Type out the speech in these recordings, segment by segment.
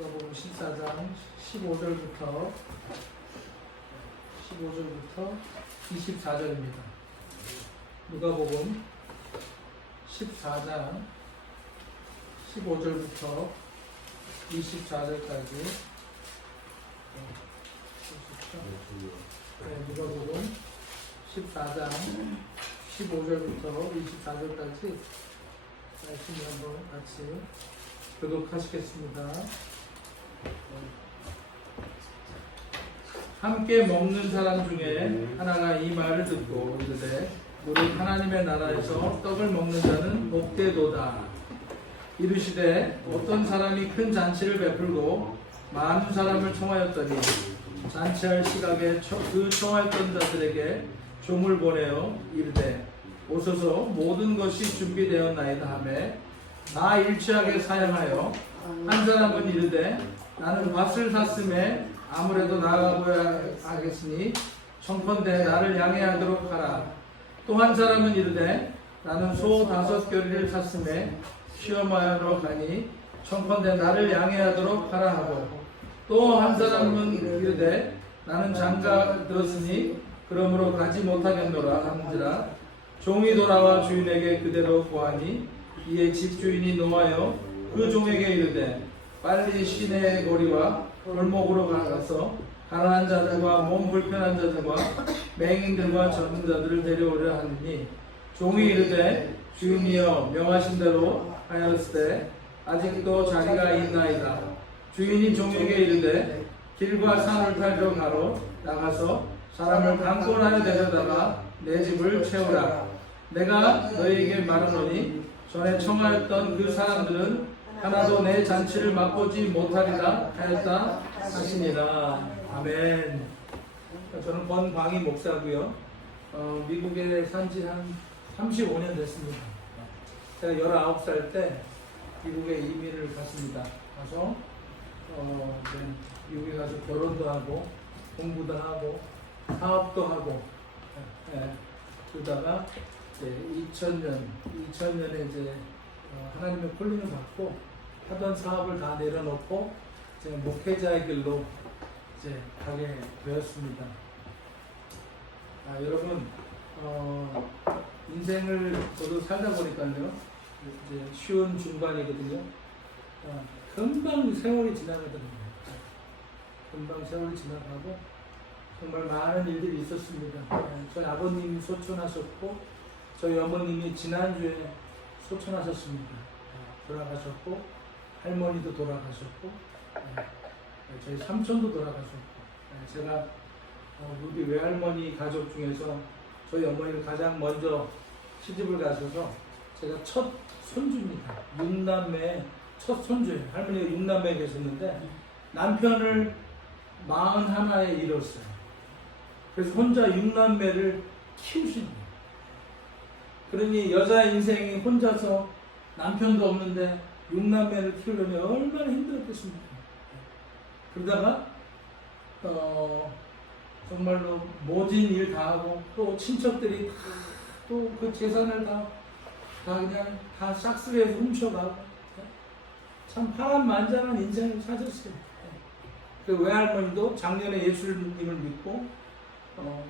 누가복음 14장 15절부터 24절입니다. 누가복음 14장 15절부터 24절까지 누가복음 14장 15절부터 24절까지 말씀을 한번 같이 교독하시겠습니다. 함께 먹는 사람 중에 하나가 이 말을 듣고 이르되 우리 하나님의 나라에서 떡을 먹는 자는 복되도다. 이르시되 어떤 사람이 큰 잔치를 베풀고 많은 사람을 청하였더니 잔치할 시각에 그 청하였던 자들에게 종을 보내어 이르되 오소서 모든 것이 준비되었나이다 하매 다 일치하게 사양하여 한 사람은 이르되 나는 밭을 샀음에 아무래도 나아가고야 하겠으니 청컨대 나를 양해하도록 하라. 또 한 사람은 이르되 나는 소 5겨리를 샀음에 시험하러 가니 청컨대 나를 양해하도록 하라 하고 또 한 사람은 이르되 나는 장가 들었으니 그러므로 가지 못하겠노라 하는지라 종이 돌아와 주인에게 그대로 고하니 이에 집주인이 노하여 그 종에게 이르되 빨리 시내 거리와 골목으로 가서 가난한 자들과 몸 불편한 자들과 맹인들과 젊은 자들을 데려오려 하느니 종이 이르되 주인이여 명하신 대로 하였으되 아직도 자리가 있나이다. 주인이 종에게 이르되 길과 산을 타러 가로 나가서 사람을 강권하여 데려다가 내 집을 채우라. 내가 너희에게 말하노니 전에 청하였던 그 사람들은 하나도 내 잔치를 맛보지 못하리라 하였다 하시니라. 아멘. 저는 권광희 목사고요. 미국에 산지 한 35년 됐습니다. 제가 19살 때 미국에 이민을 갔습니다. 가서 미국에 가서 결혼도 하고 공부도 하고 사업도 하고 그러다가 2000년에 이제 하나님의 콜링을 받고 하던 사업을 다 내려놓고 이제 목회자의 길로 이제 가게 되었습니다. 여러분 인생을 저도 살다 보니까요 이제 쉬운 중반이거든요. 금방 세월이 지나가더라고요. 금방 세월이 지나가고 정말 많은 일들이 있었습니다. 저희 아버님이 소천하셨고 저희 어머님이 지난주에 소천하셨습니다. 돌아가셨고 할머니도 돌아가셨고 저희 삼촌도 돌아가셨고 제가 우리 외할머니 가족 중에서 저희 어머니를 가장 먼저 시집을 가셔서 제가 첫 손주입니다. 6남매의 첫 손주예요. 할머니가 6남매에 계셨는데 남편을 41에 잃었어요. 그래서 혼자 6남매를 키우신 거예요. 그러니 여자 인생이 혼자서 남편도 없는데 6남매를 키우려니 얼마나 힘들었겠습니까? 그러다가 정말로 모진 일 다 하고 또 친척들이 또 그 재산을 다 그냥 다 싹쓸이해서 훔쳐가고 참 파란만장한 인생을 사셨어요. 그 외할머니도 작년에 예수님을 믿고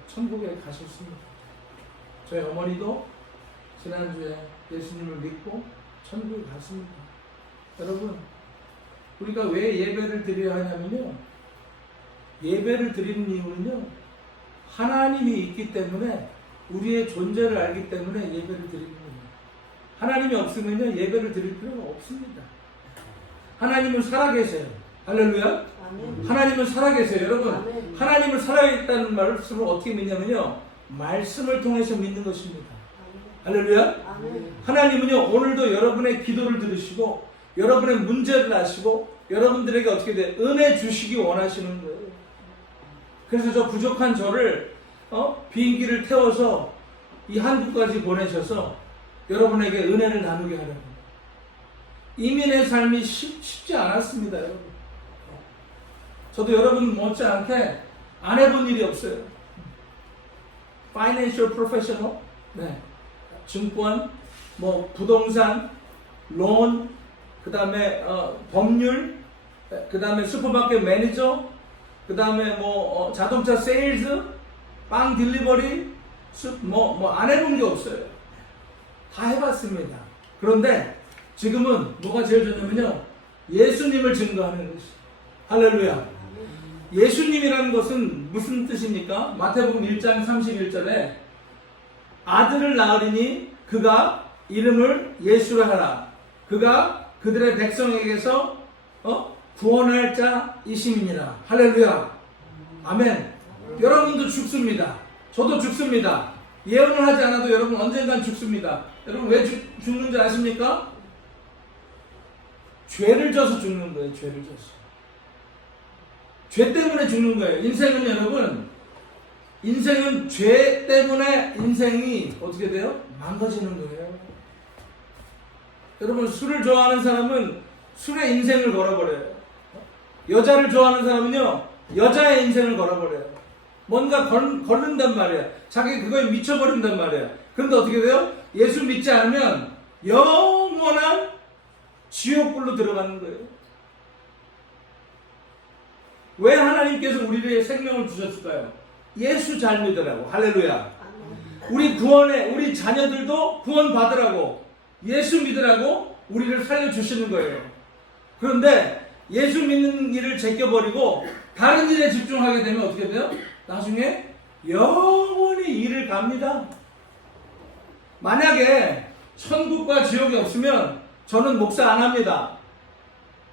천국에 가셨습니다. 저희 어머니도 지난주에 예수님을 믿고 천국에 갔습니다. 여러분 우리가 왜 예배를 드려야 하냐면요 예배를 드리는 이유는요 하나님이 있기 때문에 우리의 존재를 알기 때문에 예배를 드리는 거예요. 하나님이 없으면요 예배를 드릴 필요가 없습니다. 하나님은 살아계세요. 할렐루야. 아멘. 하나님은 살아계세요. 여러분 아멘. 하나님을 살아있다는 말씀을 어떻게 믿냐면요 말씀을 통해서 믿는 것입니다. 할렐루야. 아멘. 하나님은요 오늘도 여러분의 기도를 들으시고 여러분의 문제를 아시고 여러분들에게 어떻게 돼 은혜 주시기 원하시는 거예요. 그래서 저 부족한 저를 비행기를 태워서 이 한국까지 보내셔서 여러분에게 은혜를 나누게 하려고. 이민의 삶이 쉽지 않았습니다. 여러분. 저도 여러분 못지않게 안 해본 일이 없어요. Financial Professional, 증권, 부동산, 론, 그 다음에 법률, 그 다음에 슈퍼마켓 매니저, 그 다음에 뭐 자동차 세일즈, 빵 딜리버리, 뭐 안 해본 게 없어요. 다 해봤습니다. 그런데 지금은 뭐가 제일 좋냐면요, 예수님을 증거하는 것이. 할렐루야. 예수님이라는 것은 무슨 뜻입니까? 마태복음 1장 31절에 아들을 낳으리니 그가 이름을 예수라 하라. 그가 그들의 백성에게서 구원할 자이심이니라. 할렐루야. 아멘. 여러분도 죽습니다. 저도 죽습니다. 예언을 하지 않아도 여러분 언젠간 죽습니다. 여러분 왜 죽는 줄 아십니까? 죄를 져서 죽는 거예요. 죄를 져서. 죄 때문에 죽는 거예요. 인생은 여러분, 인생은 죄 때문에 인생이 어떻게 돼요? 망가지는 거예요. 여러분, 술을 좋아하는 사람은 술에 인생을 걸어버려요. 여자를 좋아하는 사람은요, 여자의 인생을 걸어버려요. 뭔가 걸른단 말이야. 자기 그거에 미쳐버린단 말이야. 그런데 어떻게 돼요? 예수 믿지 않으면 영원한 지옥불로 들어가는 거예요. 왜 하나님께서 우리의 생명을 주셨을까요? 예수 잘 믿으라고. 할렐루야. 우리 자녀들도 구원 받으라고, 예수 믿으라고 우리를 살려주시는 거예요. 그런데 예수 믿는 일을 제껴버리고 다른 일에 집중하게 되면 어떻게 돼요? 나중에 영원히 일을 갑니다. 만약에 천국과 지옥이 없으면 저는 목사 안 합니다.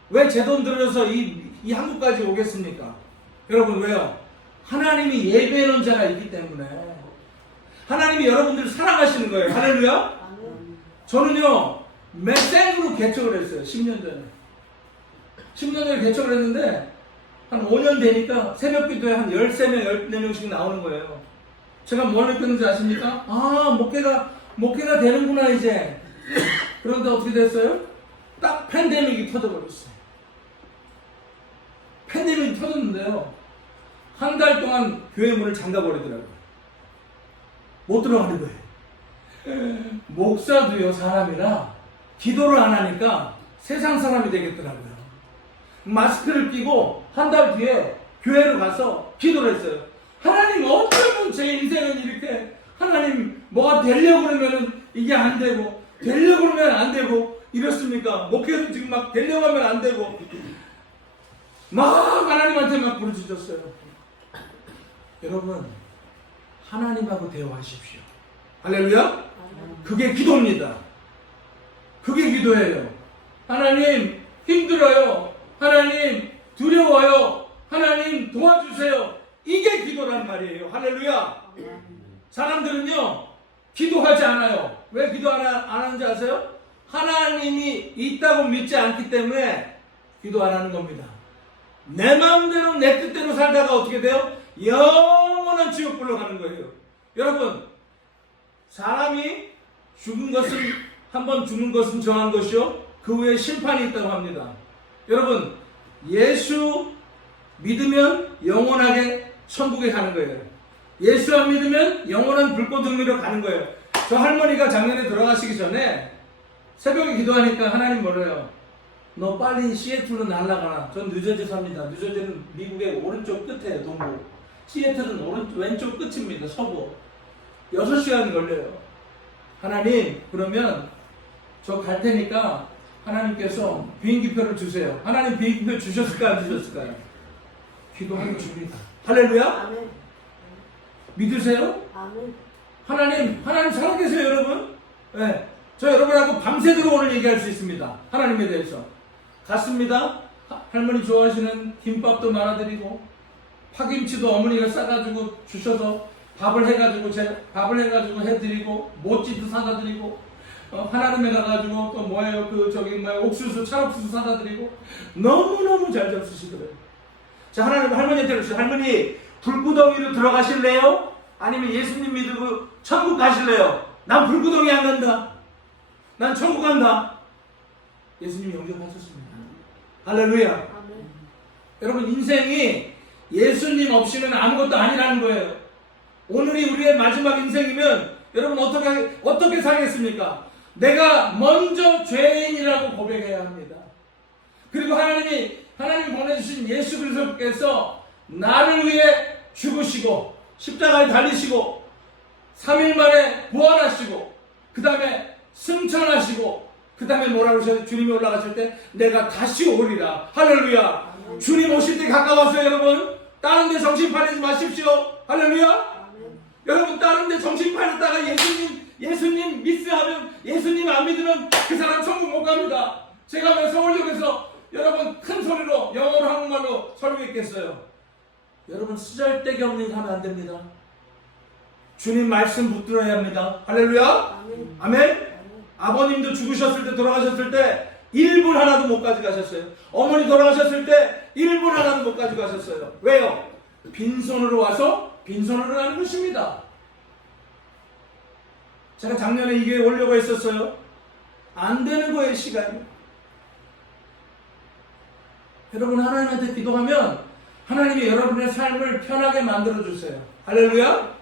왜 제 돈 들여서 이 한국까지 오겠습니까? 여러분 왜요? 하나님이 예배해 놓은 자가 있기 때문에. 하나님이 여러분들을 사랑하시는 거예요. 할렐루야. 저는요 생으로 개척을 했어요. 10년 전에 10년 전에 개척을 했는데 한 5년 되니까 새벽 기도에 한 13명 14명씩 나오는 거예요. 제가 뭘 느꼈는지 아십니까? 아, 목회가 되는구나 이제. 그런데 어떻게 됐어요? 딱 팬데믹이 터져버렸어요. 팬데믹이 터졌는데요, 한 달 동안 교회 문을 잠가버리더라고요. 못 들어가는 거예요. 목사도요, 사람이라 기도를 안 하니까 세상 사람이 되겠더라고요. 마스크를 끼고 한 달 뒤에 교회를 가서 기도를 했어요. 하나님, 어쩌면 제 인생은 이렇게, 하나님 뭐가 되려고 그러면은 이게 안 되고, 되려고 그러면 안 되고 이렇습니까? 목회도 지금 막 되려고 하면 안 되고 막 하나님한테 막 부르짖었어요. 여러분, 하나님하고 대화하십시오. 할렐루야. 그게 기도입니다. 그게 기도예요. 하나님, 힘들어요. 하나님, 두려워요. 하나님, 도와주세요. 이게 기도란 말이에요. 할렐루야. 사람들은요 기도하지 않아요. 왜 기도 안 하는지 아세요? 하나님이 있다고 믿지 않기 때문에 기도 안 하는 겁니다. 내 마음대로 내 뜻대로 살다가 어떻게 돼요? 영원한 지옥불로 가는 거예요. 여러분, 사람이 죽은 것은, 한번 죽는 것은 정한 것이요, 그 후에 심판이 있다고 합니다. 여러분, 예수 믿으면 영원하게 천국에 가는 거예요. 예수 안 믿으면 영원한 불꽃등미로 가는 거예요. 저 할머니가 작년에 돌아가시기 전에 새벽에 기도하니까 하나님 뭐래요? 너 빨리 시애틀로 날아가라. 전 뉴저지 삽니다. 뉴저지는 미국의 오른쪽 끝에 동부. 시애틀은 왼쪽 끝입니다. 서부. 6시간 걸려요. 하나님, 그러면 저 갈 테니까 하나님께서 비행기표를 주세요. 하나님 비행기표 주셨을까요? 안 주셨을까요? 기도하기 줍니다. 할렐루야? 아멘. 믿으세요? 아멘. 하나님 살아계세요, 여러분? 네. 저 여러분하고 밤새도록 오늘 얘기할 수 있습니다. 하나님에 대해서. 갔습니다. 할머니 좋아하시는 김밥도 말아드리고, 파김치도 어머니가 싸가지고 주셔서 밥을 해가지고 해드리고, 모찌도 사다 드리고, 하나님에 가가지고 또 뭐예요? 옥수수, 찰옥수수 사다 드리고, 너무너무 잘 잡수시더래요. 자, 할머니한테 그러시죠. 할머니, 불구덩이로 들어가실래요? 아니면 예수님 믿고 천국 가실래요? 난 불구덩이 안 간다. 난 천국 간다. 예수님이 영접하셨습니다. 할렐루야. 아멘. 여러분, 인생이 예수님 없이는 아무것도 아니라는 거예요. 오늘이 우리의 마지막 인생이면 여러분 어떻게 살겠습니까? 내가 먼저 죄인이라고 고백해야 합니다. 그리고 하나님이 하나님 보내주신 예수 그리스도께서 나를 위해 죽으시고 십자가에 달리시고 3일 만에 부활하시고 그 다음에 승천하시고 그 다음에 뭐라고 하셔요? 주님이 올라가실 때 내가 다시 오리라. 할렐루야. 주님 오실 때 가까웠어요. 여러분 다른 데 정신 팔리지 마십시오. 할렐루야. 여러분 다른 데 정신 팔렸다가 예수님 미스하면, 예수님 안 믿으면 그 사람 천국 못 갑니다. 제가 왜 서울역에서 여러분 큰 소리로 영어로 한국말로 설교했겠어요? 여러분 쓰잘데기 없는 거 하면 안 됩니다. 주님 말씀 붙들어야 합니다. 할렐루야. 아멘. 아버님도 죽으셨을 때, 돌아가셨을 때 1분 하나도 못 가져가셨어요. 어머니 돌아가셨을 때 1분 하나도 못 가져가셨어요. 왜요? 빈손으로 와서 빈손으로 가는 것입니다. 제가 작년에 이게 올려가 있었어요. 안 되는 거예요, 시간이. 여러분 하나님한테 기도하면 하나님이 여러분의 삶을 편하게 만들어주세요. 할렐루야.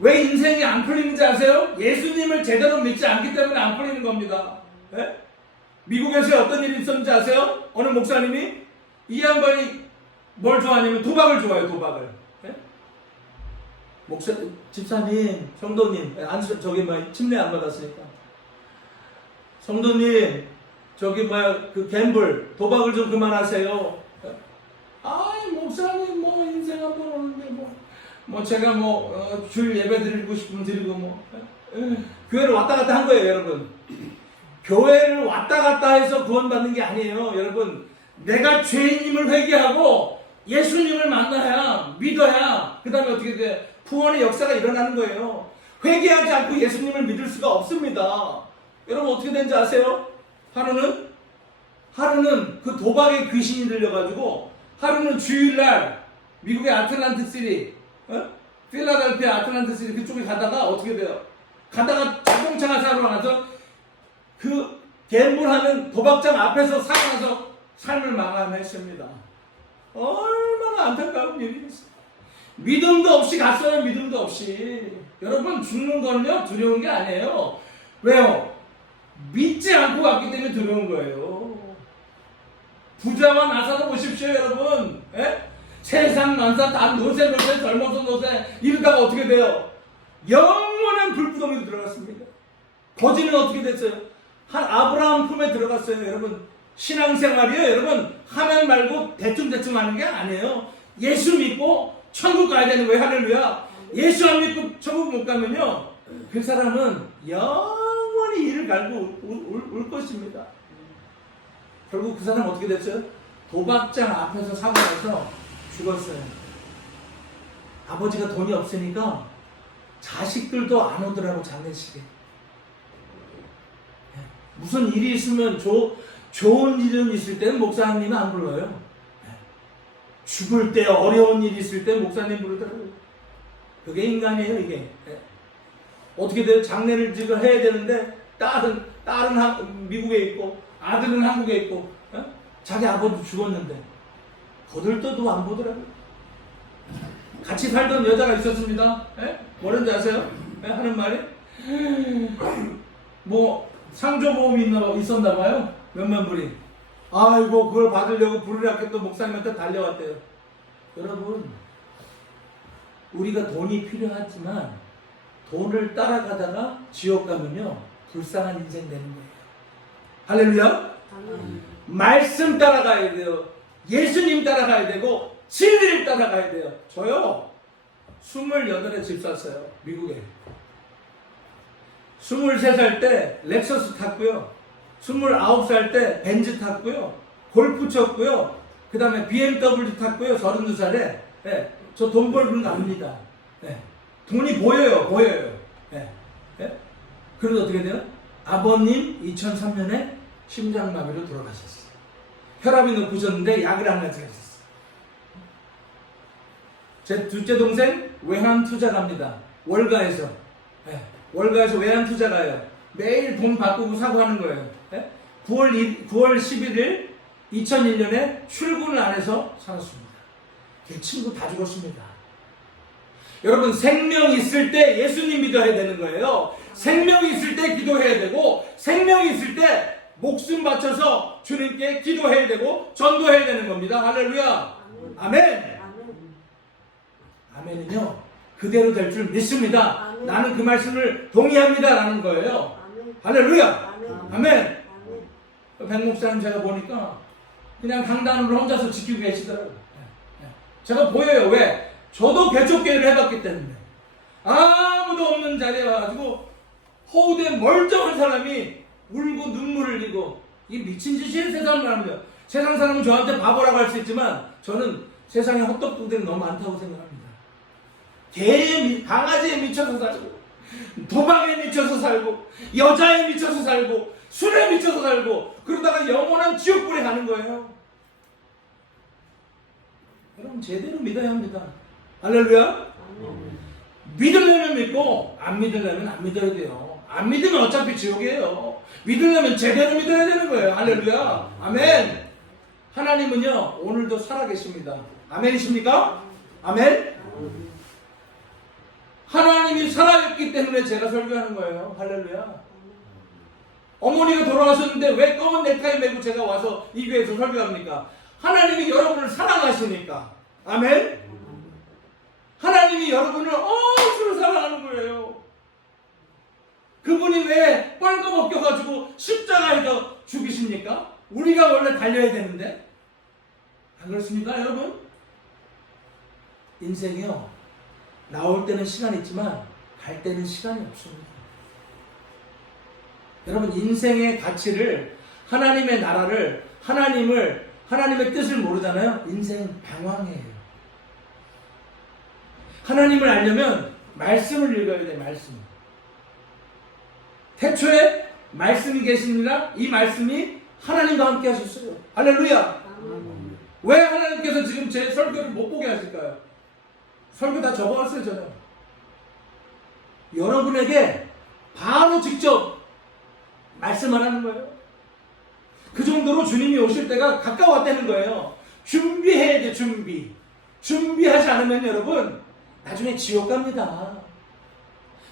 왜 인생이 안 풀리는지 아세요? 예수님을 제대로 믿지 않기 때문에 안 풀리는 겁니다. 네? 미국에서 어떤 일이 있었는지 아세요? 어느 목사님이 이 양반이 뭘 좋아하냐면 도박을 좋아해요. 도박을. 네? 집사님, 성도님, 저기 침례 안 받았으니까. 성도님, 저기 그 갬블, 도박을 좀 그만하세요. 아이, 목사님, 인생 한 번 오는데, 제가 주일 예배 드리고 싶으면 드리고, 교회를 왔다 갔다 한 거예요, 여러분. 교회를 왔다 갔다 해서 구원받는 게 아니에요, 여러분. 내가 죄인임을 회개하고 예수님을 만나야, 믿어야, 그 다음에 어떻게 돼? 구원의 역사가 일어나는 거예요. 회개하지 않고 예수님을 믿을 수가 없습니다. 여러분 어떻게 된지 아세요? 하루는 그 도박의 귀신이 들려가지고, 하루는 주일날 미국의 아틀란티시티, 필라델피아 아틀란티시티 그쪽에 가다가 어떻게 돼요? 가다가 자동차가 사고 나서 그 갬블하는 도박장 앞에서 사고 나서 삶을 마감했습니다. 얼마나 안타까운 일이었어요. 믿음도 없이 갔어요. 믿음도 없이. 여러분 죽는 거는요 두려운 게 아니에요. 왜요? 믿지 않고 갔기 때문에 두려운 거예요. 부자와 나사도 보십시오, 여러분. 에? 세상 만사 다 노세 젊어서 노세 이러다가 어떻게 돼요? 영원한 불구덩이로 들어갔습니다. 거지는 어떻게 됐어요? 한 아브라함 품에 들어갔어요. 여러분 신앙생활이요, 여러분 하면 말고 대충 하는 게 아니에요. 예수 믿고 천국 가야 되는 거예요. 할렐루야. 예수 안 믿고 천국 못 가면요 그 사람은 영원히 이를 갈고 울 것입니다. 결국 그 사람 어떻게 됐어요? 도박장 앞에서 사고 나서 죽었어요. 아버지가 돈이 없으니까 자식들도 안 오더라고, 장례식에. 무슨 일이 있으면 좋은 일은 있을 때는 목사님은 안 불러요. 죽을 때, 어려운 일이 있을 때 목사님 부르더라고요. 그게 인간이에요, 이게. 어떻게 돼요? 장례를 지금 해야 되는데 딸은 미국에 있고 아들은 한국에 있고, 자기 아버지 죽었는데 거들떠도 안 보더라고요. 같이 살던 여자가 있었습니다. 뭐라는지 아세요? 하는 말이 상조보험이 있었나 봐요. 몇만 불이. 아이고 그걸 받으려고 부르락해 또 목사님한테 달려왔대요. 여러분 우리가 돈이 필요하지만 돈을 따라가다가 지옥 가면요 불쌍한 인생 되는 거예요. 할렐루야. 말씀 따라가야 돼요. 예수님 따라가야 되고 진리를 따라가야 돼요. 저요 28에 집 샀어요. 미국에. 23살 때 렉서스 탔고요. 29살 때 벤츠 탔고요. 골프 쳤고요. 그 다음에 BMW 탔고요. 32살에. 저 돈 벌는 거 압니다. 돈이 보여요. 그래도 어떻게 돼요? 아버님 2003년에 심장마비로 돌아가셨어요. 혈압이 높으셨는데 약을 안 가져가셨어요. 제 둘째 동생 외환 투자갑니다. 월가에서 외환 투자가요. 매일 돈 바꾸고 사고 하는 거예요. 9월 11일 2001년에 출근을 안 해서 살았습니다. 제 친구 다 죽었습니다. 여러분 생명 있을 때 예수님 믿어야 되는 거예요. 생명 있을 때 기도해야 되고 생명 있을 때 목숨 바쳐서 주님께 기도해야 되고 전도해야 되는 겁니다. 할렐루야. 아멘. 아멘은요, 그대로 될 줄 믿습니다. 아멘. 나는 그 말씀을 동의합니다 라는 거예요. 할렐루야. 아멘. 백 목사님 제가 보니까 그냥 강단으로 혼자서 지키고 계시더라고요. 제가 보여요. 왜? 저도 개척교회를 해봤기 때문에. 아무도 없는 자리에 와가지고 허우된 멀쩡한 사람이 울고 눈물을 흘리고, 이게 미친 짓이에요. 세상 사람들. 세상 사람은 저한테 바보라고 할 수 있지만 저는 세상에 헛똑똑들이 너무 많다고 생각합니다. 강아지에 미쳐서 살고, 도박에 미쳐서 살고, 여자에 미쳐서 살고, 술에 미쳐서 살고, 그러다가 영원한 지옥불에 가는 거예요. 여러분 제대로 믿어야 합니다. 할렐루야. 믿으려면 믿고 안 믿으려면 안 믿어야 돼요. 안 믿으면 어차피 지옥이에요. 믿으려면 제대로 믿어야 되는 거예요. 할렐루야. 아멘. 하나님은요 오늘도 살아계십니다. 아멘이십니까? 아멘. 하나님이 살아있기 때문에 제가 설교하는 거예요. 할렐루야. 어머니가 돌아가셨는데 왜 검은 넥타이 메고 제가 와서 이 교회에서 설교합니까? 하나님이 여러분을 사랑하시니까. 아멘. 하나님이 여러분을 억수로 사랑하는 거예요. 그분이 왜 뻘거벗겨가지고 십자가에서 죽이십니까? 우리가 원래 달려야 되는데. 안 그렇습니까 여러분? 인생이요, 나올 때는 시간이 있지만 갈 때는 시간이 없습니다. 여러분 인생의 가치를, 하나님의 나라를, 하나님의 뜻을 모르잖아요. 인생은 방황이에요. 하나님을 알려면 말씀을 읽어야 돼. 말씀. 태초에 말씀이 계시니라. 이 말씀이 하나님과 함께 하셨어요. 할렐루야. 왜 하나님께서 지금 제 설교를 못 보게 하실까요? 설교 다 적어왔어요. 저는 여러분에게 바로 직접 말씀하라는 거예요. 그 정도로 주님이 오실 때가 가까웠다는 거예요. 준비해야 돼. 준비하지 않으면 여러분 나중에 지옥 갑니다.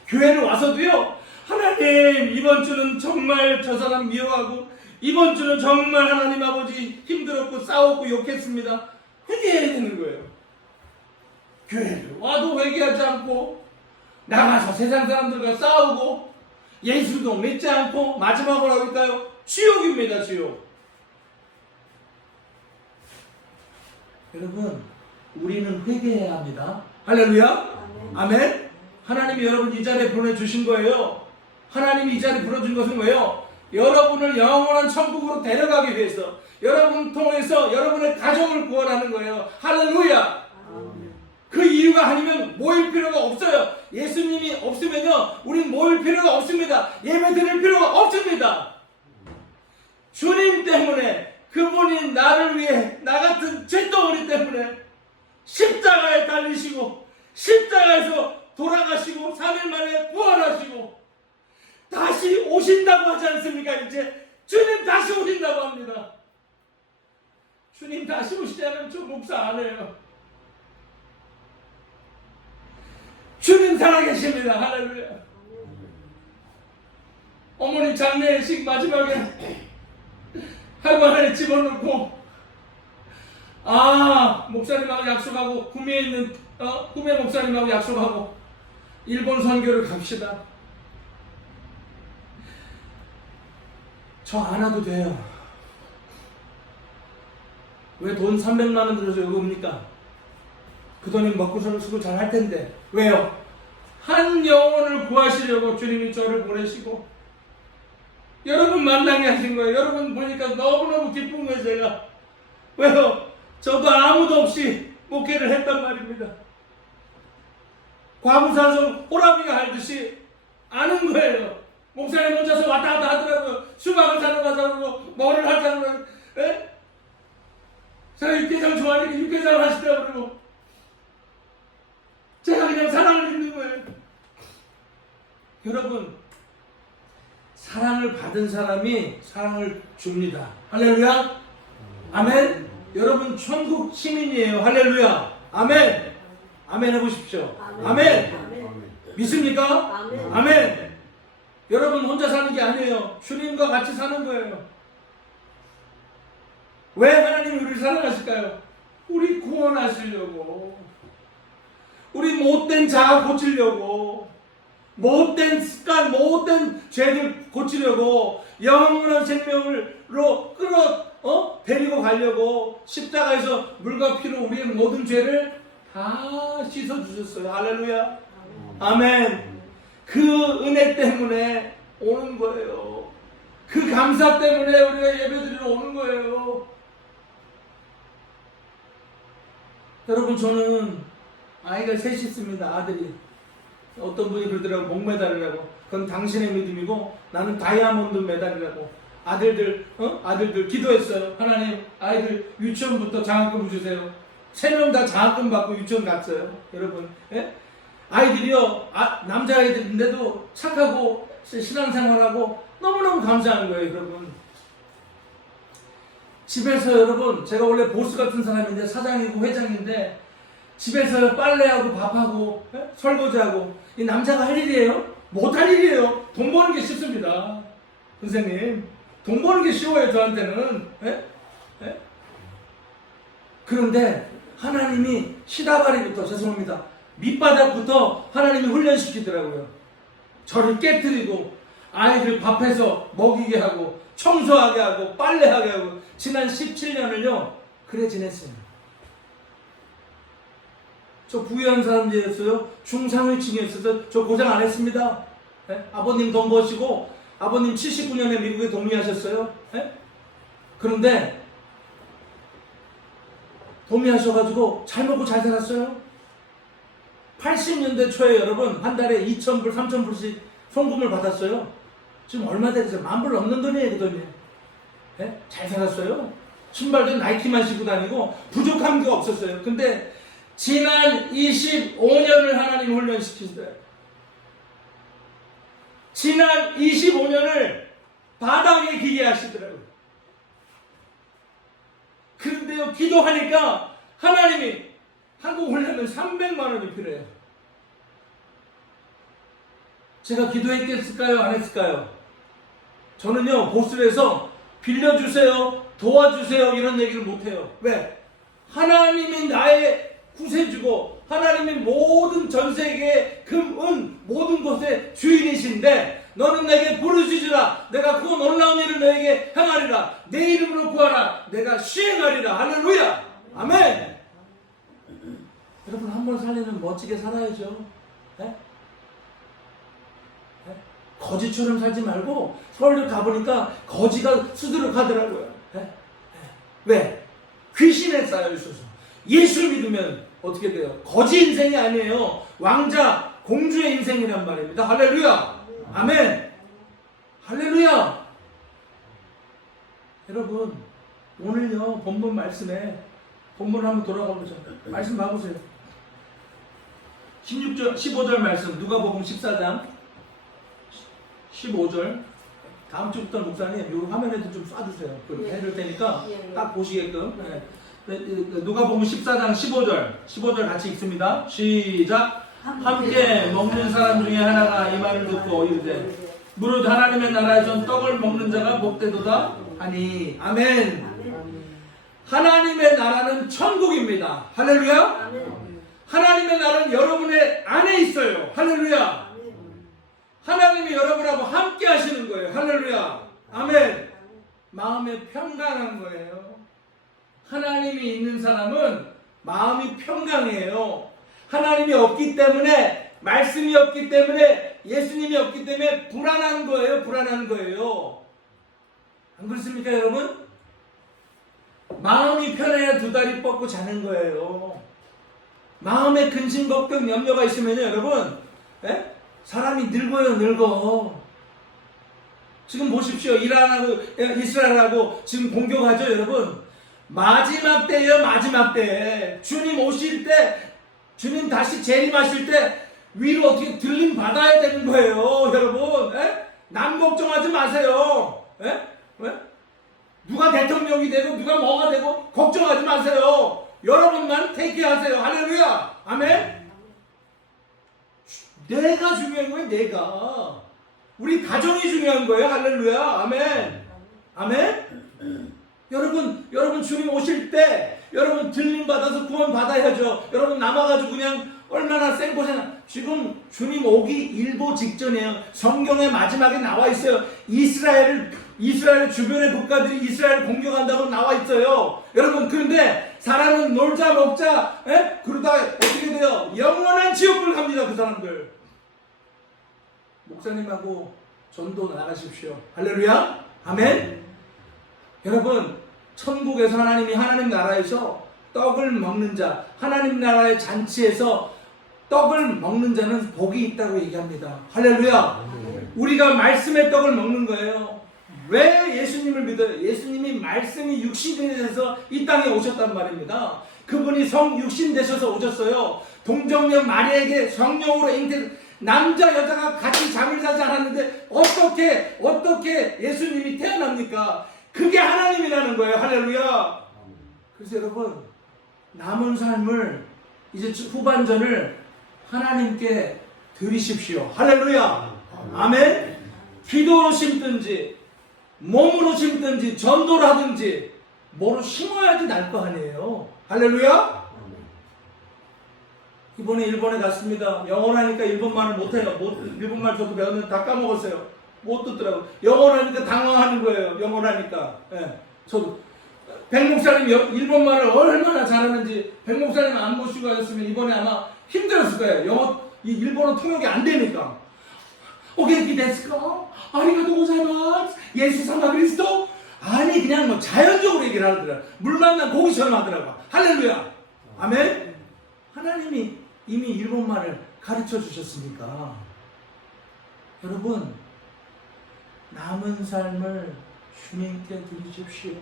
교회를 와서도요, 하나님 이번 주는 정말 저 사람 미워하고, 이번 주는 정말 하나님 아버지 힘들었고 싸웠고 욕했습니다. 회개해야 되는 거예요. 교회를 와도 회개하지 않고 나가서 세상 사람들과 싸우고 예수도 믿지 않고 마지막으로 할까요? 지옥입니다. 지옥. 여러분 우리는 회개해야 합니다. 할렐루야. 아멘. 하나님이 여러분 이 자리에 보내주신 거예요. 하나님이 이 자리에 불러준 것은 뭐예요? 여러분을 영원한 천국으로 데려가기 위해서, 여러분 통해서 여러분의 가정을 구원하는 거예요. 할렐루야. 그 이유가 아니면 모일 필요가 없어요. 예수님이 없으면요 우린 모일 필요가 없습니다. 예배 드릴 필요가 없습니다. 주님 때문에, 그분이 나를 위해, 나 같은 죄덩어리 때문에 십자가에 달리시고 십자가에서 돌아가시고 3일 만에 부활하시고 다시 오신다고 하지 않습니까? 이제 주님 다시 오신다고 합니다. 주님 다시 오시지 않으면 저 목사 안 해요. 주님 살아계십니다. 할렐루야. 어머니 장례식 마지막에 할머 안에 집어넣고, 목사님하고 약속하고, 구미에 있는 구미 목사님하고 약속하고 일본 선교를 갑시다. 저 안 와도 돼요. 왜 돈 300만 원 들여서 여기 옵니까? 그 돈이 먹고 쓰고 잘 할 텐데. 왜요? 한 영혼을 구하시려고 주님이 저를 보내시고 여러분 만나게 하신 거예요. 여러분 보니까 너무너무 기쁜 거예요. 제가. 왜요? 저도 아무도 없이 목회를 했단 말입니다. 과부산성 호라비가 할듯이 아는 거예요. 목사님 혼자서 왔다 갔다 하더라고요. 수박을 사러 가자고, 뭐를 하자고. 제가 육개장 좋아하니까 육개장을 하시더라고요. 그러고 제가 그냥 사랑을 믿는 거예요. 여러분, 사랑을 받은 사람이 사랑을 줍니다. 할렐루야. 아멘. 여러분 천국 시민이에요. 할렐루야. 아멘. 아멘 해보십시오. 아멘. 믿습니까? 아멘. 여러분 혼자 사는 게 아니에요. 주님과 같이 사는 거예요. 왜 하나님이 우리를 사랑하실까요? 우리 구원하시려고, 우리 못된 자아 고치려고, 못된 습관, 못된 죄를 고치려고, 영원한 생명으로 데리고 가려고 십자가에서 물과 피로 우리의 모든 죄를 다 씻어주셨어요. 할렐루야. 아멘. 그 은혜 때문에 오는 거예요. 그 감사 때문에 우리가 예배드리러 오는 거예요. 여러분, 저는 아이가 셋이 있습니다. 아들이. 어떤 분이 그러더라고, 목메달이라고. 그건 당신의 믿음이고 나는 다이아몬드 메달이라고. 아들들 기도했어요. 하나님, 아이들 유치원부터 장학금 주세요. 3명 다 장학금 받고 유치원 갔어요. 여러분, 예? 아이들이요, 남자아이들인데도 착하고 신앙생활하고 너무너무 감사한 거예요. 여러분, 집에서, 여러분, 제가 원래 보스 같은 사람인데, 사장이고 회장인데, 집에서 빨래하고 밥하고 설거지하고, 이 남자가 할 일이에요? 못할 일이에요. 돈 버는 게 쉽습니다. 선생님, 돈 버는 게 쉬워요, 저한테는. 그런데 하나님이 시다바리부터, 죄송합니다, 밑바닥부터 하나님이 훈련시키더라고요. 저를 깨뜨리고 아이들 밥해서 먹이게 하고 청소하게 하고 빨래하게 하고 지난 17년을요 그래 지냈어요. 저 부유한 사람들이었어요. 중상위층이었어요. 저 고생 안 했습니다. 아버님 돈 버시고 아버님 79년에 미국에 독립하셨어요. 그런데 독립하셔가지고 잘 먹고 잘 살았어요. 80년대 초에 여러분 한 달에 2,000불, 3,000불씩 송금을 받았어요. 지금 얼마 되겠어요? 10,000불 넘는 돈이에요, 그 돈이. 잘 살았어요. 신발도 나이키만 신고 다니고 부족한 게 없었어요. 근데 지난 25년을 하나님 훈련시키시더라고요. 지난 25년을 바닥에 기게 하시더라고요. 그런데요, 기도하니까 하나님이 한국 훈련은 300만 원이 필요해요. 제가 기도했겠을까요? 안 했을까요? 저는요, 보스에서 빌려주세요, 도와주세요 이런 얘기를 못해요. 왜? 하나님이 나의 구세주고 하나님이 모든 전세계의 금, 은, 모든 것의 주인이신데 너는 내게 부르짖으라. 내가 그 놀라운 일을 너에게 행하리라. 내 이름으로 구하라. 내가 시행하리라. 할렐루야. 아멘. 여러분, 한 번 살려면 멋지게 살아야죠. 네? 네? 거지처럼 살지 말고 서울에 가보니까 거지가 수두룩하더라고요. 네? 네. 왜? 귀신에 쌓여 있어서. 예수 믿으면 어떻게 돼요? 거지 인생이 아니에요. 왕자, 공주의 인생이란 말입니다. 할렐루야. 아멘. 할렐루야. 여러분, 오늘요 본문 말씀에 본문을 한번 돌아가 보죠. 말씀 봐보세요. 16절, 15절 말씀, 누가복음 14장 15절. 다음 주부터 목사님 이 화면에도 좀 쏴주세요. 그렇게 해줄 테니까 딱 보시게끔. 누가복음 14장 15절 같이 읽습니다. 시작. 함께 먹는 사람 중에 하나가 이 말을 듣고 이르되 무릇 하나님의 나라에선 떡을 먹는 자가 복되도다 하니. 아멘. 하나님의 나라는 천국입니다. 할렐루야. 하나님의 나라는 여러분의 안에 있어요. 할렐루야. 하나님이 여러분하고 함께 하시는 거예요. 할렐루야. 아멘. 마음에 평강한 거예요. 하나님이 있는 사람은 마음이 평강해요. 하나님이 없기 때문에, 말씀이 없기 때문에, 예수님이 없기 때문에 불안한 거예요. 불안한 거예요. 안 그렇습니까, 여러분? 마음이 편해야 두 다리 뻗고 자는 거예요. 마음에 근심, 걱정, 염려가 있으면요, 여러분, 사람이 늙어요, 늙어. 지금 보십시오. 이란하고 이스라엘하고 지금 공격하죠, 여러분. 마지막 때예요, 마지막 때. 주님 오실 때, 주님 다시 재림하실 때 위로 어떻게 들림 받아야 되는 거예요, 여러분. 남 걱정하지 마세요. 누가 대통령이 되고 누가 뭐가 되고 걱정하지 마세요. 여러분만 택해하세요. 할렐루야. 아멘. 내가 중요한 거예요. 내가. 우리 가정이 중요한 거예요. 할렐루야. 아멘. 아멘. 여러분 주님 오실 때 여러분 들림 받아서 구원 받아야죠. 여러분 남아가지고 그냥 얼마나 생고생. 지금 주님 오기 일보 직전이에요. 성경의 마지막에 나와 있어요. 이스라엘 주변의 국가들이 이스라엘 공격한다고 나와 있어요. 여러분 그런데 사람은 놀자 먹자 그러다가 어떻게 돼요? 영원한 지옥을 갑니다. 그 사람들. 목사님하고 전도 나가십시오. 할렐루야. 아멘. 여러분 천국에서 하나님 나라에서 떡을 먹는 자, 하나님 나라의 잔치에서 떡을 먹는 자는 복이 있다고 얘기합니다. 할렐루야. 우리가 말씀의 떡을 먹는 거예요. 왜 예수님을 믿어요? 예수님이 말씀이 육신이 되셔서 이 땅에 오셨단 말입니다. 그분이 육신 되셔서 오셨어요. 동정녀 마리아에게 성령으로 잉태, 남자 여자가 같이 잠을 자지 않았는데 어떻게 예수님이 태어납니까? 그게 하나님이라는 거예요. 할렐루야. 그래서 여러분 남은 삶을 이제 후반전을 하나님께 드리십시오. 할렐루야. 아멘. 기도로 심든지 몸으로 심든지 전도를 하든지 뭐로 심어야지 날 거 아니에요. 할렐루야. 이번에 일본에 갔습니다. 영어를 하니까 일본말을 못해요. 일본말 저도 배웠는데 다 까먹었어요. 못 듣더라고요. 영어를 하니까 당황하는 거예요. 영어를 하니까. 저도 백 목사님 일본말을 얼마나 잘하는지 백 목사님 안 모시고 하셨으면 이번에 아마 힘들었을 거예요. 이 일본어 통역이 안 되니까. 오겐키 데스까? 아리가토 고자이마스. 예수 사마 그리스도? 아니 그냥 뭐 자연적으로 얘기를 하더라고요. 물 만난 고기처럼 하더라고요. 할렐루야. 아멘. 하나님이 이미 일본말을 가르쳐 주셨으니까 여러분 남은 삶을 주님께 드리십시오.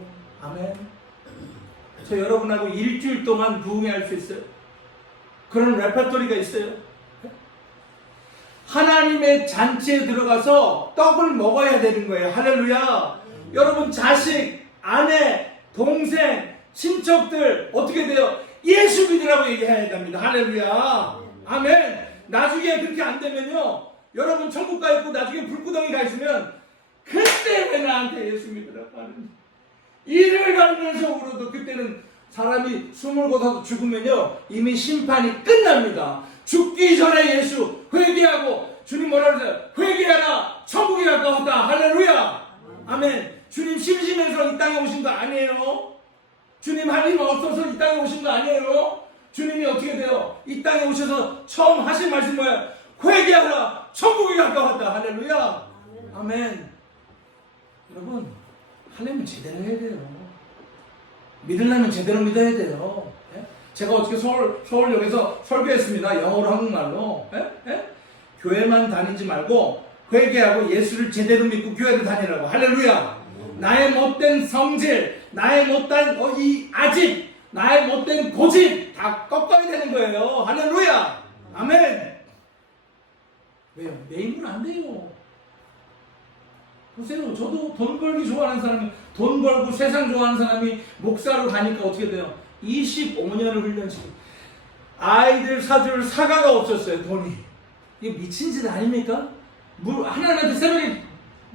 아멘. 저 여러분하고 일주일 동안 부흥회 할 수 있어요. 그런 레퍼토리가 있어요. 하나님의 잔치에 들어가서 떡을 먹어야 되는 거예요. 할렐루야. 여러분 자식, 아내, 동생, 친척들 어떻게 돼요? 예수 믿으라고 얘기해야 됩니다. 할렐루야. 아멘. 나중에 그렇게 안 되면요 여러분 천국 가 있고 나중에 불구덩이 가 있으면 그때 왜 나한테 예수 믿으라고 하는지 이를 갈면서으로도 그때는 사람이 숨을 거둬서 죽으면요 이미 심판이 끝납니다. 죽기 전에 예수 회개하고 주님 뭐라 그러세요? 회개하라 천국이 가까웠다. 할렐루야. 아멘. 주님 심심해서 이 땅에 오신 거 아니에요. 주님 할 일 없어서 이 땅에 오신 거 아니에요. 주님이 어떻게 돼요? 이 땅에 오셔서 처음 하신 말씀 뭐예요? 회개하라 천국이 가까웠다. 할렐루야. 아멘. 여러분 하려면 제대로 해야 돼요. 믿으려면 제대로 믿어야 돼요. 제가 어떻게 서울역에서 설교했습니다. 영어로 한국말로. 교회만 다니지 말고 회개하고 예수를 제대로 믿고 교회를 다니라고. 할렐루야. 나의 못된 성질, 나의 못된 이 아집, 나의 못된 고집 다 꺾어야 되는 거예요. 할렐루야. 아멘. 왜요? 내 힘은 안 돼요. 보세요. 저도 돈 벌기 좋아하는 사람이, 돈 벌고 세상 좋아하는 사람이 목사로 가니까 어떻게 돼요? 25년을 훈련시켜. 아이들 사줄 사과가 없었어요. 돈이. 이게 미친 짓 아닙니까? 하나님한테 새벽에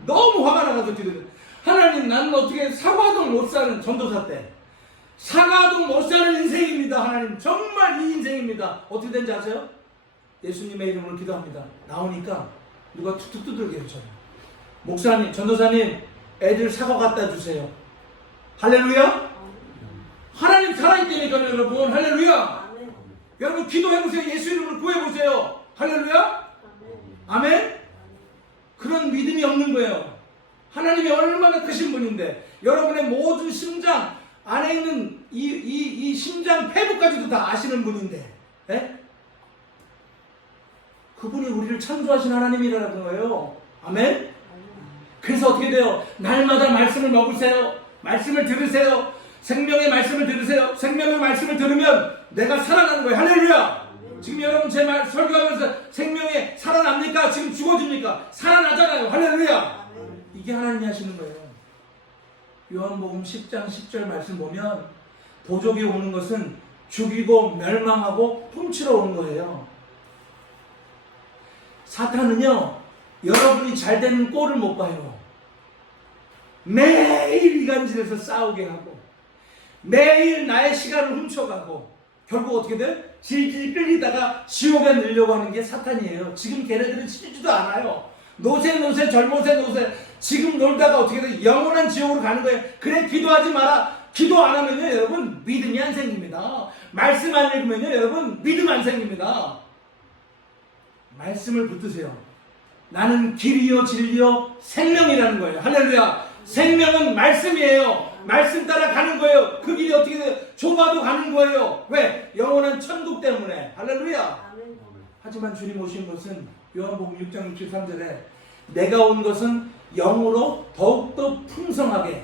너무 화가 나가서 기도해요. 하나님 나는 어떻게 사과도 못 사는 전도사 때 사과도 못 사는 인생입니다. 하나님 정말 이 인생입니다. 어떻게 된지 아세요? 예수님의 이름으로 기도합니다. 나오니까 누가 툭툭 두들겨요. 목사님, 전도사님 애들 사과 갖다 주세요. 할렐루야. 하나님 살아있다니까요. 여러분 할렐루야. 여러분 기도해보세요. 예수 이름으로 구해보세요. 할렐루야. 아멘. 그런 믿음이 없는 거예요. 하나님이 얼마나 크신 분인데 여러분의 모든 심장 안에 있는 이 심장 폐부까지도 다 아시는 분인데 그분이 우리를 창조하신 하나님이라는 거예요. 아멘. 그래서 어떻게 돼요? 날마다 말씀을 먹으세요. 말씀을 들으세요. 생명의 말씀을 들으세요. 생명의 말씀을 들으면 내가 살아나는 거예요. 할렐루야. 지금 여러분 제 말 설교하면서 생명에 살아납니까? 지금 죽어집니까? 살아나잖아요. 할렐루야. 이게 하나님이 하시는 거예요. 요한복음 10장 10절 말씀 보면 도적이 오는 것은 죽이고 멸망하고 훔치러 오는 거예요. 사탄은요 여러분이 잘 되는 꼴을 못 봐요. 매일 이간질해서 싸우게 하고 매일 나의 시간을 훔쳐가고 결국 어떻게 돼? 질질 끌리다가 지옥에 넣으려고 하는 게 사탄이에요. 지금 걔네들은 치지도 않아요. 노세 젊어세 지금 놀다가 어떻게 돼? 영원한 지옥으로 가는 거예요. 그래 기도하지 마라. 기도 안 하면요 여러분 믿음이 안 생깁니다. 말씀 안 읽으면요 여러분 믿음 안 생깁니다. 말씀을 붙드세요. 나는 길이요 진리요 생명이라는 거예요. 할렐루야. 생명은 말씀이에요. 말씀 따라 가는 거예요. 그 길이 어떻게 돼요? 좁아도 가는 거예요. 왜? 영원한 천국 때문에. 할렐루야. 하지만 주님 오신 것은 요한복음 6장 63절에 내가 온 것은 영으로 더욱더 풍성하게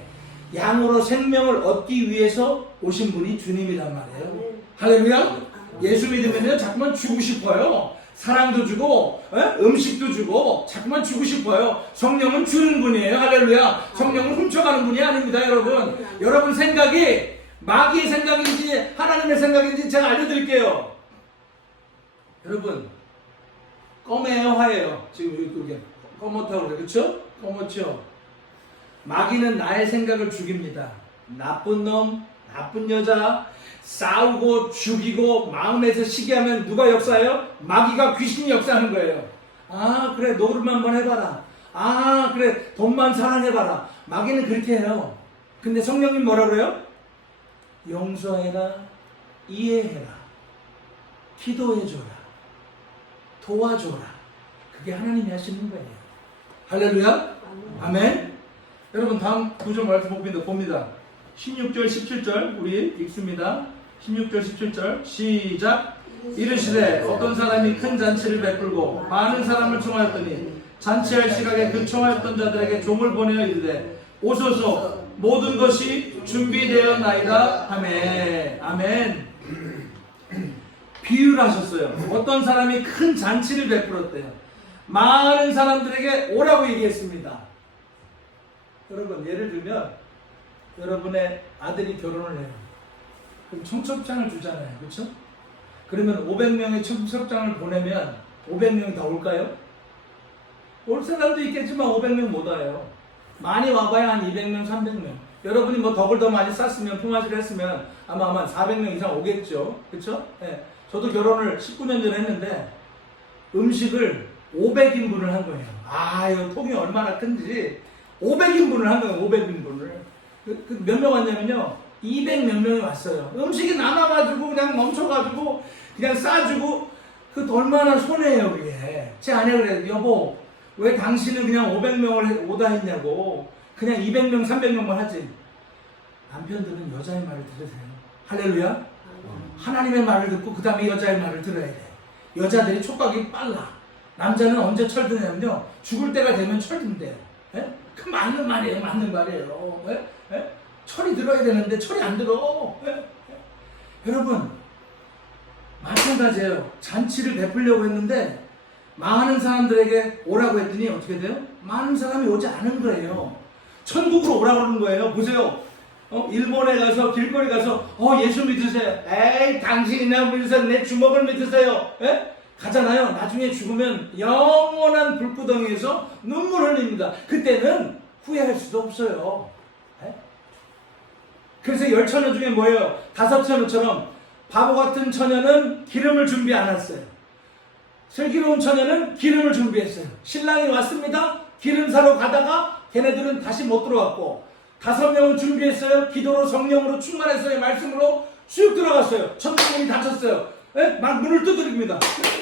양으로 생명을 얻기 위해서 오신 분이 주님이란 말이에요. 할렐루야. 예수 믿으면요 자꾸만 주고 싶어요. 사랑도 주고 음식도 주고 자꾸만 주고 싶어요. 성령은 주는 분이에요. 할렐루야. 성령은 훔쳐가는 분이 아닙니다. 여러분. 여러분 생각이 마귀의 생각인지 하나님의 생각인지 제가 알려드릴게요. 여러분 껌이에요 화예요? 지금 이게 껌어타고 그래. 그렇죠? 껌어죠. 마귀는 나의 생각을 죽입니다. 나쁜 놈, 나쁜 여자, 싸우고 죽이고 마음에서 시기하면 누가 역사해요? 마귀가 귀신이 역사하는 거예요. 아 그래 노름만 한번 해봐라. 아 그래 돈만 사랑해봐라. 마귀는 그렇게 해요. 근데 성령님 뭐라 그래요? 용서해라, 이해해라, 기도해줘라, 도와줘라. 그게 하나님이 하시는 거예요. 할렐루야. 아멘. 여러분 다음 구절 말씀 봅니다. 16절 17절 우리 읽습니다. 16절 17절 시작. 이르시되 어떤 사람이 큰 잔치를 베풀고 많은 사람을 청하였더니 잔치할 시각에 그 청하였던 자들에게 종을 보내어 이르되 오소서 모든 것이 준비되었나이다 하매. 아멘. 비유를 하셨어요. 어떤 사람이 큰 잔치를 베풀었대요. 많은 사람들에게 오라고 얘기했습니다. 여러분 예를 들면 여러분의 아들이 결혼을 해요. 그럼 청첩장을 주잖아요. 그렇죠? 그러면 500명의 청첩장을 보내면 500명이 다 올까요? 올 사람도 있겠지만 500명 못 와요. 많이 와봐야 한 200명, 300명. 여러분이 뭐 덕을 더 많이 쌌으면 품앗이를 했으면 아마 400명 이상 오겠죠. 그렇죠? 네. 저도 결혼을 19년 전에 했는데 음식을 500인분을 한 거예요. 아, 이 통이 얼마나 큰지 500인분을 한 거예요. 500인분을. 몇 명 왔냐면요 200 몇 명이 왔어요. 음식이 남아가지고 그냥 멈춰가지고 그냥 싸주고 그 얼마나 손해예요 그게. 제 아내가 그래요. 여보 왜 당신은 그냥 500명을 오다 했냐고. 그냥 200명 300명만 하지. 남편들은 여자의 말을 들으세요. 할렐루야. 하나님의 말을 듣고 그 다음에 여자의 말을 들어야 돼. 여자들이 촉각이 빨라. 남자는 언제 철드냐면요 죽을 때가 되면 철든대요. 예? 그 맞는 말이에요. 맞는 말이에요. 예? 예? 철이 들어야 되는데 철이 안 들어. 예? 예? 여러분 마찬가지예요. 잔치를 베풀려고 했는데 많은 사람들에게 오라고 했더니 어떻게 돼요? 많은 사람이 오지 않은 거예요. 천국으로 오라고 하는 거예요. 보세요. 일본에 가서 길거리 가서 예수 믿으세요. 에이 당신이나 믿으세요. 내 주먹을 믿으세요. 예? 가잖아요. 나중에 죽으면 영원한 불구덩이에서 눈물 흘립니다. 그때는 후회할 수도 없어요. 네? 그래서 10처녀 중에 뭐예요? 5처녀처럼 바보 같은 처녀는 기름을 준비 안 했어요. 슬기로운 처녀는 기름을 준비했어요. 신랑이 왔습니다. 기름 사러 가다가 걔네들은 다시 못 들어왔고 5명은 준비했어요. 기도로 성령으로 충만했어요. 말씀으로 쑥 들어갔어요. 천국문이 닫혔어요. 에? 막 문을 두드립니다.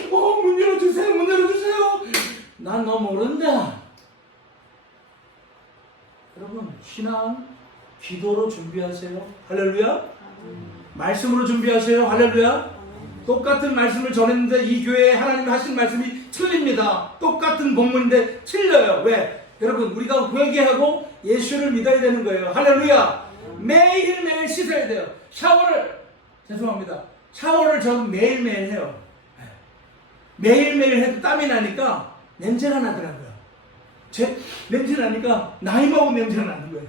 문 열어주세요. 문 열어주세요. 난 너 모른다. 여러분 신앙 기도로 준비하세요. 할렐루야. 말씀으로 준비하세요. 할렐루야. 똑같은 말씀을 전했는데 이 교회에 하나님 하신 말씀이 틀립니다. 똑같은 본문인데 틀려요. 왜? 여러분 우리가 회개하고 예수를 믿어야 되는 거예요. 할렐루야. 매일매일 씻어야 돼요. 샤워를 저는 매일매일 해요. 매일매일 해도 땀이 나니까 냄새가 나더라고요. 냄새 나니까 나이 먹은 냄새가 나는 거예요.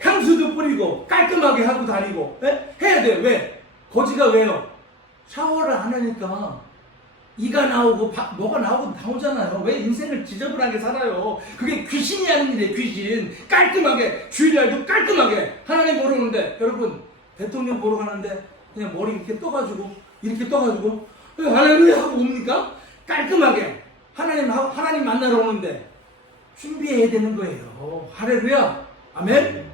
향수도 뿌리고 깔끔하게 하고 다니고 해야 돼요. 왜? 거지가 왜요? 샤워를 안 하니까 이가 나오고 뭐가 나오고 나오잖아요. 왜 인생을 지저분하게 살아요? 그게 귀신이 하는 일이에요. 귀신. 깔끔하게 주일날도 깔끔하게 하나님 보러 오는데 여러분 대통령 보러 가는데 그냥 머리 이렇게 떠가지고 할렐루야 하고 옵니까? 깔끔하게 하나님 만나러 오는데 준비해야 되는 거예요. 할렐루야. 아멘.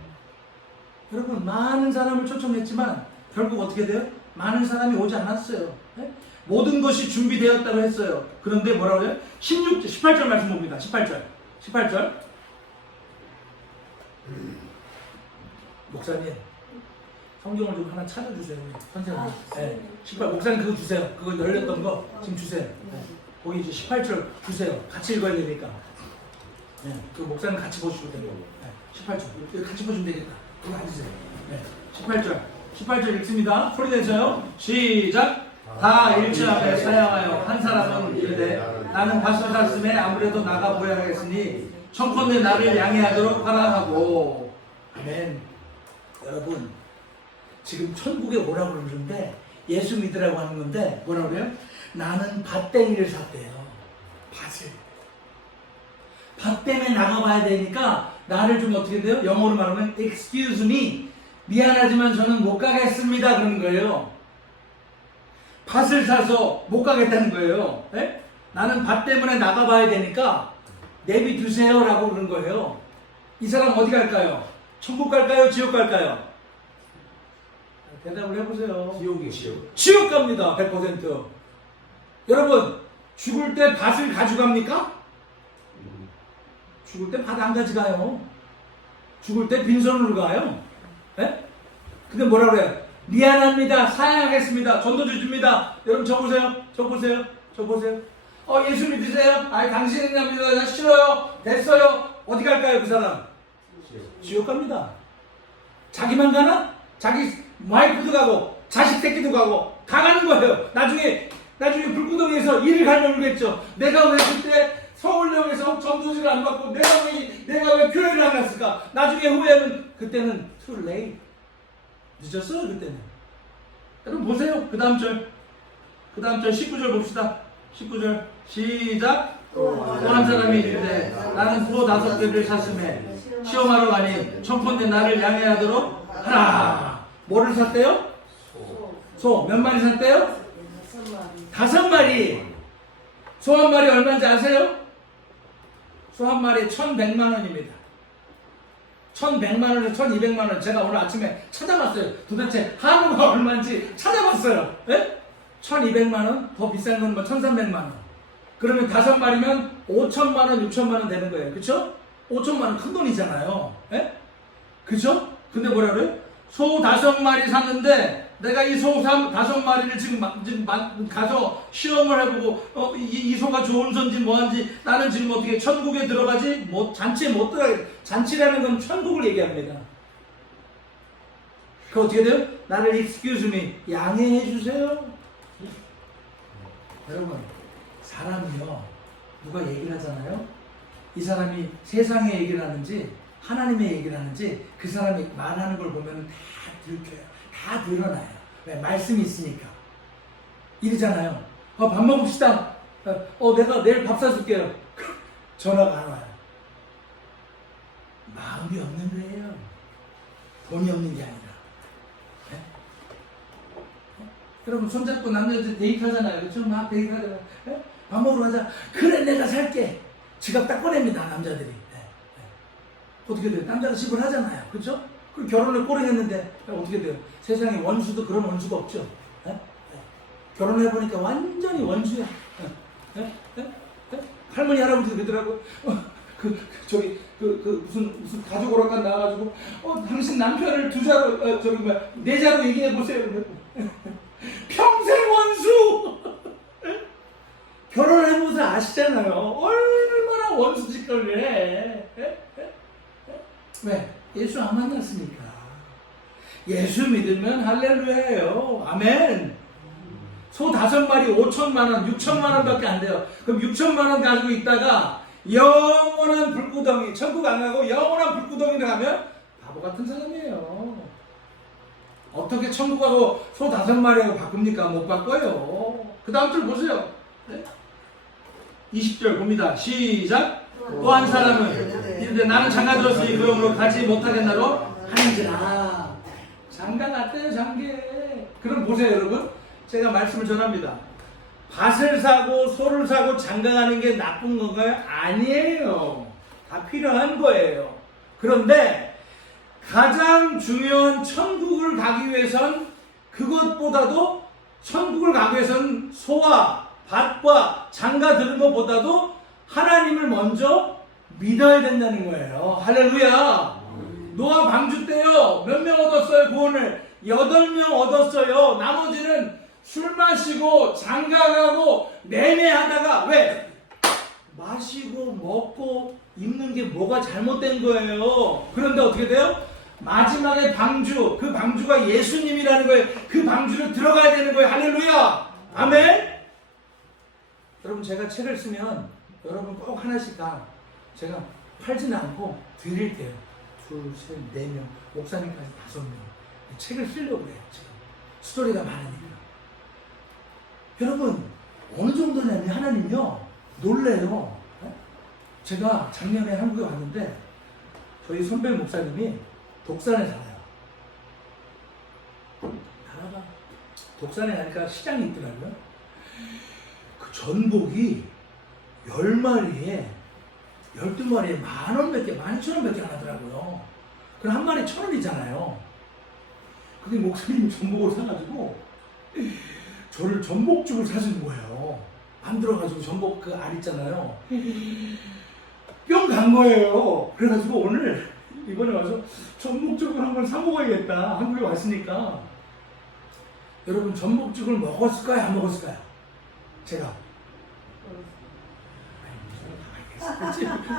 여러분 많은 사람을 초청했지만 결국 어떻게 돼요? 많은 사람이 오지 않았어요. 네? 모든 것이 준비되었다고 했어요. 그런데 뭐라고 해요? 18절 말씀 봅니다. 18절. 목사님 성경을 좀 하나 찾아주세요. 선생님. 네. 18 목사님 그거 주세요. 그거 열렸던 거 지금 주세요. 네. 거기 이제 18절 주세요. 같이 읽어야 되니까. 네. 그 목사님 같이 보시고 되는 거고. 네. 18절 이거 같이 보시면 되겠다. 그거 앉으세요. 네. 18절 읽습니다. 소리 내세요. 시작. 다 일치하게 사양하여 한 사람은 이르되 나는 밭을 샀음에 아무래도 나가 보야겠으니 청컨대 나를 양해하도록 하라 하고. 아멘. 여러분 지금 천국에 오라고 그러는데 예수 믿으라고 하는 건데 뭐라고 그래요? 나는 밭땡이를 샀대요. 밭 때문에 나가봐야 되니까 나를 좀 어떻게 돼요? 영어로 말하면 excuse me, 미안하지만 저는 못 가겠습니다 그러는 거예요. 밭을 사서 못 가겠다는 거예요. 네? 나는 밭 때문에 나가봐야 되니까 내비두세요 라고 그러는 거예요. 이 사람 어디 갈까요? 천국 갈까요? 지옥 갈까요? 대답을 해보세요. 지옥 갑니다. 100%. 여러분 죽을 때 밭을 가져갑니까? 죽을 때 밭 안 가져가요. 죽을 때 빈손으로 가요. 네? 근데 뭐라 그래요? 미안합니다. 사양하겠습니다. 전도주 줍니다. 여러분 저 보세요. 예수 믿으세요? 아니 당신이나 믿어요. 나 싫어요. 됐어요. 어디 갈까요 그 사람? 지옥 갑니다. 자기만 가나? 자기 와이프도 가고 자식 새끼도 가고 다 가는 거예요. 나중에 불구덩이에서 일을 갈면 울겠죠. 내가 왜 그때 서울역에서 전도지를 안 받고 내가 왜 교회를 안 갔을까? 나중에 후회하면 그때는 too late. 늦었어요 그때는. 여러분 보세요. 그 다음 절 19절 봅시다. 19절 시작. 또 한 사람이 이르되 나는 소 5개를 샀음에 시험하러 가니 청컨대 나를 양해하도록 하라. 뭐를 샀대요? 소. 몇 마리 샀대요? 5마리. 소 한 마리 얼마인지 아세요? 소 한 마리 1,100만 원입니다. 1,100만 원에 1,200만 원. 제가 오늘 아침에 찾아봤어요. 도대체 한우가 얼마인지 찾아봤어요. 예? 1,200만 원? 더 비싼 건 뭐 1,300만 원. 그러면 5마리면 5천만 원, 6천만 원 되는 거예요. 그쵸? 5천만 원 큰 돈이잖아요. 예? 그쵸? 근데 뭐라 그래요? 소 5마리 샀는데 내가 이 소 5마리를 지금 가서 시험을 해보고 이 소가 좋은 소인지 뭐한지 나는 지금 어떻게 천국에 들어가지? 잔치에 못 들어가겠다. 잔치라는 건 천국을 얘기합니다. 그 어떻게 돼요? 나를 excuse me, 양해해 주세요. 여러분 사람이요 누가 얘기를 하잖아요. 이 사람이 세상의 얘기를 하는지 하나님의 얘기를 하는지 그 사람이 말하는 걸 보면 다 들켜요. 다 드러나요. 왜? 말씀이 있으니까. 이러잖아요. 밥 먹읍시다. 내가 내일 밥 사줄게요. 전화가 안 와요. 마음이 없는 거예요. 돈이 없는 게 아니라. 네? 여러분 손잡고 남자들 데이트하잖아요. 그렇죠? 막 데이트하잖아요. 네? 밥 먹으러 가자. 그래 내가 살게. 지갑 딱 꺼냅니다. 남자들이. 네. 어떻게 돼요? 남자가 집을 하잖아요. 그렇죠? 그리고 결혼을 꼬리냈는데 어떻게 돼요? 세상에 원수도 그런 원수가 없죠. 네? 결혼해보니까 완전히 원수야. 할머니 할아버지도 그러더라고. 무슨 가족 오락관 나와가지고 당신 남편을 2자로 네 자로 얘기해 보세요. 평생 원수. 결혼해보세요 아시잖아요. 얼마나 원수 짓거리를 해. 왜? 예수 안 만났으니까. 예수 믿으면 할렐루야예요. 아멘. 소 5마리 5천만 원, 6천만 원밖에 안 돼요. 그럼 6천만 원 가지고 있다가 영원한 불구덩이, 천국 안 가고 영원한 불구덩이를 가면 바보 같은 사람이에요. 어떻게 천국하고 소 5마리하고 바꿉니까? 못 바꿔요. 그 다음 줄 보세요. 네? 20절 봅니다. 시작. 또 한 사람은 이런데 나는 장가 들었으니 그러므로 가지 못하겠나로 하는지라. 장가 갔대요, 장계. 그럼 보세요, 여러분. 제가 말씀을 전합니다. 밭을 사고 소를 사고 장가 가는 게 나쁜 건가요? 아니에요. 다 필요한 거예요. 그런데 가장 중요한 천국을 가기 위해선 그것보다도 천국을 가기 위해선 소와 밭과 장가 드는 것보다도 하나님을 먼저 믿어야 된다는 거예요. 할렐루야. 노아 방주 때요. 몇 명 얻었어요? 구원을 8명 얻었어요. 나머지는 술 마시고 장가가고 매매하다가 왜? 마시고 먹고 입는 게 뭐가 잘못된 거예요. 그런데 어떻게 돼요? 마지막에 방주, 그 방주가 예수님이라는 거예요. 그 방주를 들어가야 되는 거예요. 할렐루야. 아멘. 여러분, 제가 책을 쓰면 여러분 꼭 하나씩 다 제가 팔지는 않고 드릴게요. 2, 3, 4명, 목사님까지 5명. 책을 쓰려고 그래요. 지금 스토리가 많으니까. 여러분, 어느 정도냐면 하나님요 놀래요. 제가 작년에 한국에 왔는데 저희 선배 목사님이 독산에 살아요. 나라가 독산에 가니까 시장이 있더라고요. 그 전복이 10마리에 12마리에 10,000원밖에 12,000원밖에 안 하더라고요. 그럼 한 마리 1,000원이잖아요. 근데 목사님이 전복을 사가지고 저를 전복죽을 사주는 거예요. 만들어가지고 전복 그 알 있잖아요. 뿅 간 거예요. 그래가지고 오늘 이번에 와서 전복죽을 한번 사 먹어야겠다. 한국에 왔으니까. 여러분, 전복죽을 먹었을까요? 안 먹었을까요? 제가.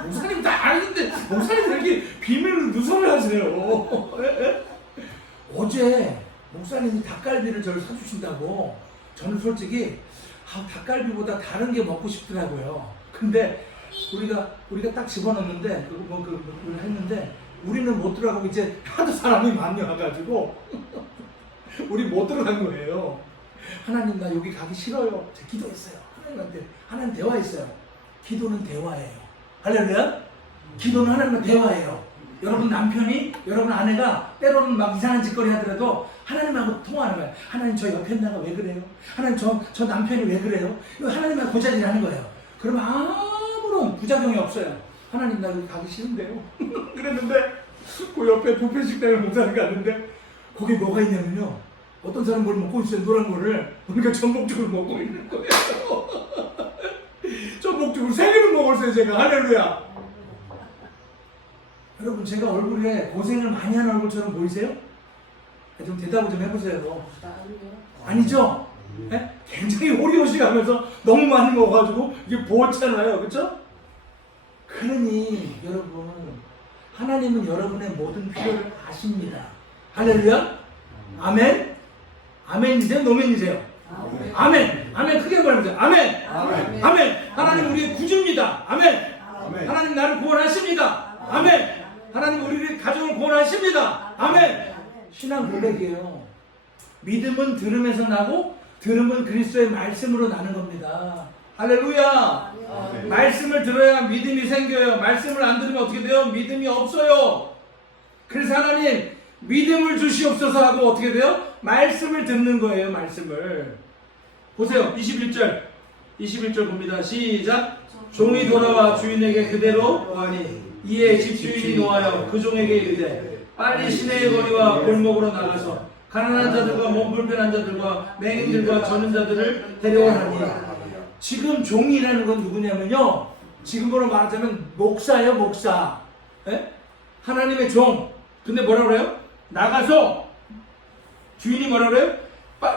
목사님 다 아는데 목사님 왜 이렇게 비밀로 누설을 하세요? 어제 목사님이 닭갈비를 저를 사주신다고. 저는 솔직히 닭갈비보다 다른 게 먹고 싶더라고요. 근데 우리가 딱 집어넣는데 그걸 했는데 우리는 못 들어가고 이제 하도 사람이 많이 와가지고 우리 못 들어간 거예요. 하나님, 나 여기 가기 싫어요. 제가 기도했어요. 하나님한테. 하나님 대화했어요. 기도는 대화예요. 할렐루야. 기도는 하나님과 대화예요. 여러분 남편이, 여러분 아내가 때로는 막 이상한 짓거리 하더라도 하나님하고 통화하는 거예요. 하나님, 저 옆에 나가 왜 그래요? 하나님, 저 남편이 왜 그래요? 이거 하나님하고 고자질 하는 거예요. 그러면 아무런 부작용이 없어요. 하나님, 나 여기 가기 싫은데요. 그랬는데 그 옆에 부패식당에 목사님 갔는데 거기 뭐가 있냐면요, 어떤 사람 뭘 먹고 있어요. 노란 거를. 그러니까 전복죽을 먹고 있는 거예요. 전복죽을 3개를 먹었어요, 제가. 할렐루야. 여러분, 제가 얼굴에 고생을 많이 한 얼굴처럼 보이세요? 좀 대답을 좀 해보세요. 아니죠? 네? 굉장히 호리호리하면서 너무 많이 먹어가지고 이게 부었잖아요. 그렇죠? 그러니 여러분, 하나님은 여러분의 모든 필요를 아십니다. 할렐루야. 아멘. 아멘이세요? 노멘이세요? 아멘. 아멘. 크게 말해보세요. 아멘. 아멘. 아멘. 하나님 우리의 구주입니다. 아멘. 아멘. 하나님 나를 구원하십니다. 아멘. 하나님 우리의 가정을 구원하십니다. 아멘. 신앙 고백이에요. 믿음은 들음에서 나고 들음은 그리스도의 말씀으로 나는 겁니다. 할렐루야. 아멘. 말씀을 들어야 믿음이 생겨요. 말씀을 안 들으면 어떻게 돼요? 믿음이 없어요. 그래서 하나님 믿음을 주시옵소서 하고 어떻게 돼요? 말씀을 듣는 거예요. 말씀을. 보세요. 21절 봅니다. 시작. 종이 돌아와 주인에게 그대로 구하니 이에 집주인이 노하여 그 종에게 이르되 빨리 시내의 거리와 골목으로 나가서 가난한 자들과 몸 불편한 자들과 맹인들과 저는 자들을 데려오라니. 지금 종이라는 건 누구냐면요, 지금으로 말하자면 목사예요. 목사. 에? 하나님의 종. 근데 뭐라 그래요? 나가서 주인이 뭐라 그래요?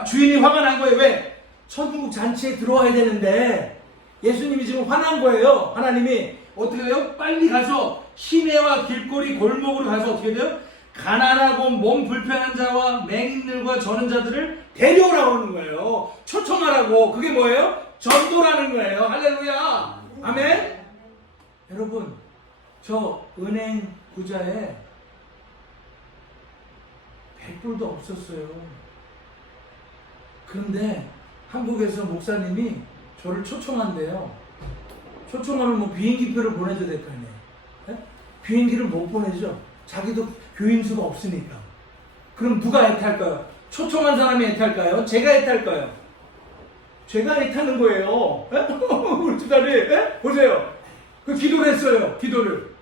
주인이 화가 난 거예요. 왜? 천국 잔치에 들어와야 되는데 예수님이 지금 화난 거예요. 하나님이 어떻게 해요? 빨리 가서 시내와 길거리 골목으로 가서 어떻게 돼요? 가난하고 몸 불편한 자와 맹인들과 저는 자들을 데려오라고 하는 거예요. 초청하라고. 그게 뭐예요? 전도라는 거예요. 할렐루야. 아멘. 여러분, 저 은행 부자에 100불도 없었어요. 그런데 한국에서 목사님이 저를 초청한대요. 초청하면 뭐 비행기표를 보내줘야 될 거 아니에요. 예? 비행기를 못 보내죠. 자기도 교인수가 없으니까. 그럼 누가 애탈까요? 초청한 사람이 애탈까요? 제가 애탈까요? 제가 애타는 거예요. 예? 우리 집사님, 예? 보세요. 그 기도를 했어요. 기도를.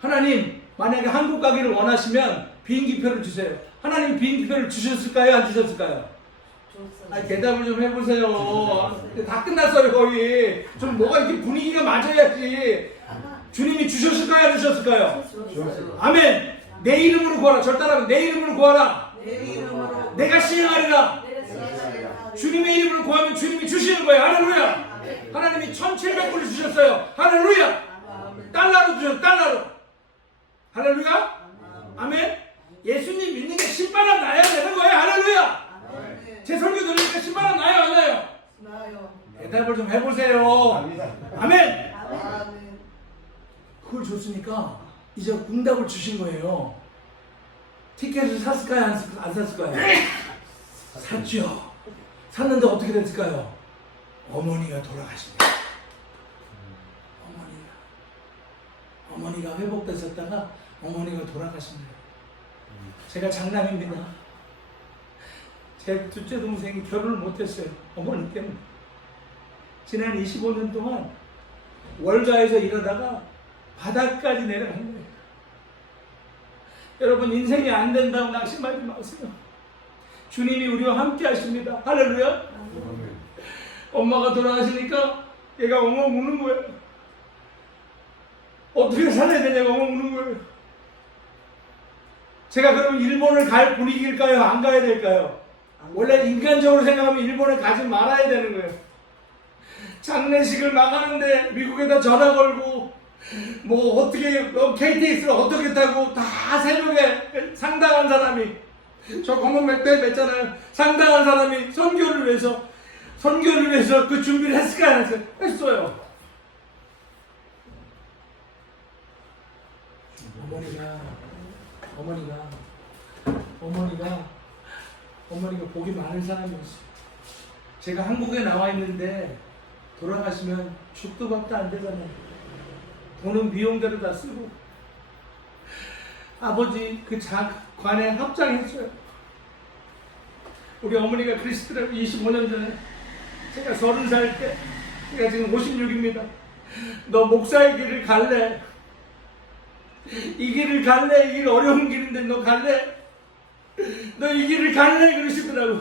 하나님, 만약에 한국 가기를 원하시면 비행기표를 주세요. 하나님 비행기표를 주셨을까요? 안 주셨을까요? 아, 대답을 좀 해보세요. 다 끝났어요, 거의. 좀 뭐가 이렇게 분위기가 맞아야지. 주님이 주셨을까요? 안 주셨을까요? 아멘. 내 이름으로 구하라. 절 따라하면 내 이름으로 구하라. 내가 시행하리라. 주님의 이름으로 구하면 주님이 주시는 거예요. 할렐루야. 하나님이 1,700불을 주셨어요. 할렐루야. 달러로 주셨어요. 달러로. 할렐루야. 아멘. 예수님 믿는 게 10만원 나야 되는 거예요. 할렐루야. 제 설교 들으니까 10만원 나요? 안 나요? 나요. 대답을 좀 해보세요. 아멘. 아멘. 그걸 줬으니까 이제 응답을 주신 거예요. 티켓을 샀을까요? 안 샀을까요? 샀죠. 샀는데 어떻게 됐을까요? 어머니가 돌아가십니다. 어머니가 회복됐었다가 어머니가 돌아가십니다. 제가 장남입니다. 제 둘째 동생이 결혼을 못했어요. 어머니 때문에. 지난 25년 동안 월가에서 일하다가 바닥까지 내려간 거예요. 여러분, 인생이 안 된다고 낙심하지 마세요. 주님이 우리와 함께 하십니다. 할렐루야. 엄마가 돌아가시니까 얘가 엉엉 우는 거예요. 어떻게 살아야 되냐고 엉엉 우는 거예요. 제가 그러면 일본을 갈 분위기일까요? 안 가야 될까요? 원래 인간적으로 생각하면 일본에 가지 말아야 되는 거예요. 장례식을 나가는데 미국에다 전화 걸고 뭐 어떻게 KTX를 어떻게 타고 다 새벽에 상당한 사람이, 저 공원 몇 맺잖아요. 상당한 사람이 선교를 위해서 그 준비를 했을까 안 했어요? 했어요. 어머니가 복이 많은 사람이었어요. 제가 한국에 나와 있는데 돌아가시면 죽도 밥도 안 되잖아요. 돈은 비용대로 다 쓰고. 아버지 그 관에 합장했어요. 우리 어머니가 그리스도를 25년 전에, 제가 30살 때, 제가 지금 56입니다. 너 목사의 길을 갈래? 이 길을 갈래? 이 길 어려운 길인데 너 갈래? 너 이 길을 갈래? 그러시더라고.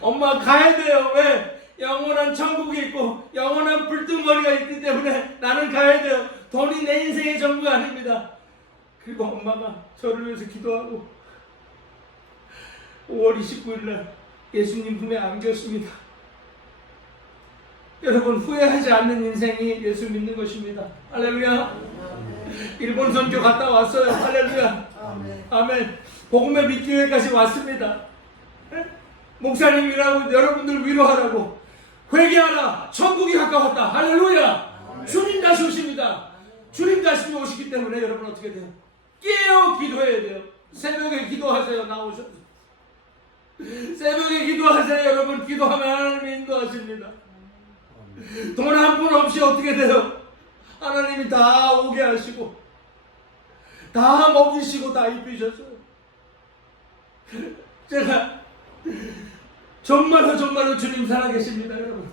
엄마 가야 돼요. 왜? 영원한 천국이 있고 영원한 불등머리가 있기 때문에 나는 가야 돼요. 돈이 내 인생의 전부가 아닙니다. 그리고 엄마가 저를 위해서 기도하고 5월 29일 날 예수님 품에 안겼습니다. 여러분, 후회하지 않는 인생이 예수 믿는 것입니다. 할렐루야. 일본 선교 갔다 왔어요. 할렐루야. 아멘. 복음의 밑교회까지 왔습니다. 목사님이라고 여러분들 위로하라고. 회개하라. 천국이 가까웠다. 할렐루야. 주님 다시 오십니다. 주님 다시 오시기 때문에 여러분 어떻게 돼요? 깨어 기도해야 돼요. 새벽에 기도하세요. 나오셔서 새벽에 기도하세요. 여러분, 기도하면 하나님이 인도하십니다. 돈 한 푼 없이 어떻게 돼요? 하나님이 다 오게 하시고 다 먹이시고 다 입히셨어요. 제가 정말로 주님 살아계십니다. 여러분,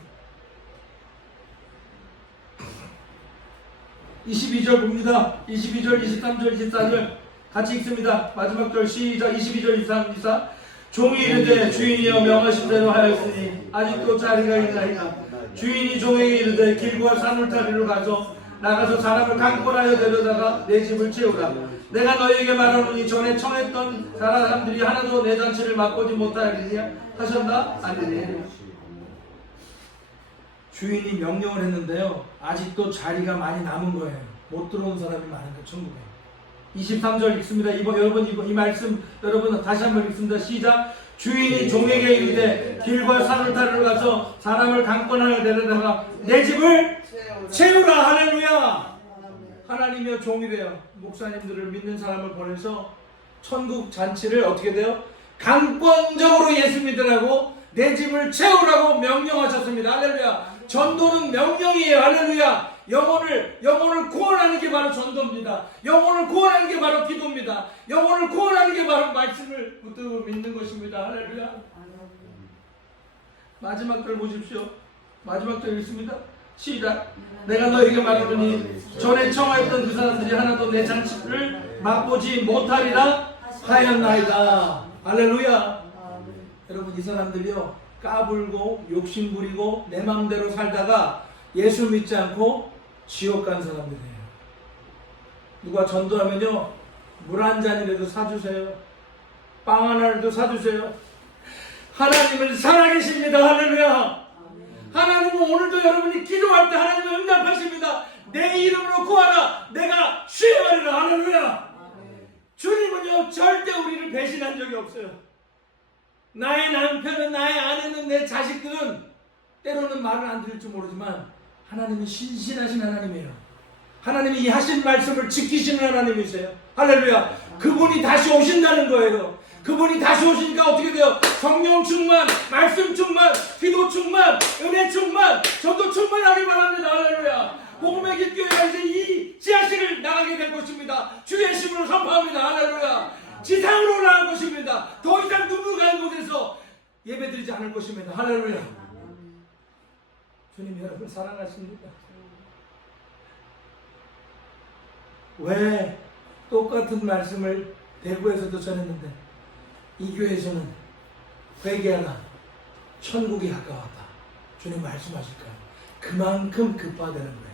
22절 봅니다. 22절, 23절, 24절 같이 읽습니다. 마지막 절 시작. 22절, 23, 24. 종이 이르되 주인이여 명하신 대로 하였으니 아직도 자리가 있나이다. 주인이 종에게 이르되 길과 산울타리로 나가서 사람을 강권하여 데려다가 내 집을 채우라. 내가 너희에게 말하노니 전에 청했던 사람들이 하나도 내 잔치를 맛보지 못하리니 하셨나? 아니니. 주인이 명령을 했는데요, 아직도 자리가 많이 남은 거예요. 못 들어온 사람이 많은 거, 천국에. 23절 읽습니다. 여러분 이 말씀 여러분 다시 한번 읽습니다. 시작. 주인이 종에게 이르되 길과 산을 타러 가서 사람을 강권하여 데려다가 내 집을 채우라. 할렐루야. 하나님의 종이래요. 목사님들을 믿는 사람을 보내서 천국 잔치를 어떻게 돼요? 강권적으로 예수 믿으라고 내 집을 채우라고 명령하셨습니다. 할렐루야. 전도는 명령이에요. 할렐루야. 영혼을 구원하는 게 바로 전도입니다. 영혼을 구원하는 게 바로 기도입니다. 영혼을 구원하는 게 바로 말씀을 붙들고 믿는 것입니다. 할렐루야. 마지막 절 보십시오. 마지막 절 읽습니다. 시작. 내가 너에게 말하노니 전에 청하였던 그 사람들이 하나도 내 잔치를 맛보지 못하리라 하였나이다. 할렐루야. 여러분, 이 사람들이요, 까불고 욕심부리고 내 마음대로 살다가 예수 믿지 않고 지옥 간 사람들이에요. 누가 전도하면요, 물 한 잔이라도 사주세요. 빵 하나라도 사주세요. 하나님은 살아계십니다. 할렐루야. 하나님은 오늘도 여러분이 기도할 때 하나님은 응답하십니다. 내 이름으로 구하라. 내가 수행하리라. 할렐루야. 주님은요, 절대 우리를 배신한 적이 없어요. 나의 남편은, 나의 아내는, 내 자식들은 때로는 말을 안 들을지 모르지만 하나님은 신실하신 하나님이에요. 하나님이 이 하신 말씀을 지키시는 하나님이세요. 할렐루야. 그분이 다시 오신다는 거예요. 그분이 다시 오시니까 어떻게 돼요? 성령 충만, 말씀 충만, 기도 충만, 은혜 충만, 전도 충만하기 바랍니다. 할렐루야. 복음의 길교회가 이제 이 지하실을 나가게 될 것입니다. 주의 심으로 선포합니다. 할렐루야. 지상으로 올라갈 것입니다. 더 이상 누누가는 곳에서 예배드리지 않을 것입니다. 할렐루야. 주님 여러분 사랑하십니까? 왜 똑같은 말씀을 대구에서도 전했는데 이 교회에서는 회개하라, 천국이 가까웠다, 주님 말씀하실까요? 그만큼 급하다는 거예요.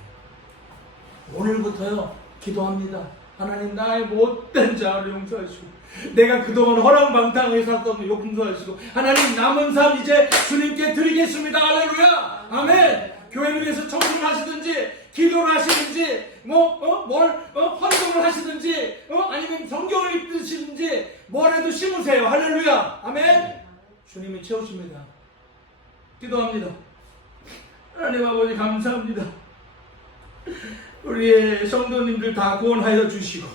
오늘부터요 기도합니다. 하나님, 나의 못된 자아를 용서하시고 내가 그동안 허랑방탕하게 살았던 용서하시고 하나님, 남은 삶 이제 주님께 드리겠습니다. 할렐루야. 아멘. 교회를 위해서 청소를 하시든지 기도를 하시든지 헌금을 하시든지 아니면 성경을 읽으시든지 뭐라도 심으세요. 할렐루야. 아멘. 주님이 채우십니다. 기도합니다. 하나님 아버지 감사합니다. 우리의 성도님들 다 구원하여 주시고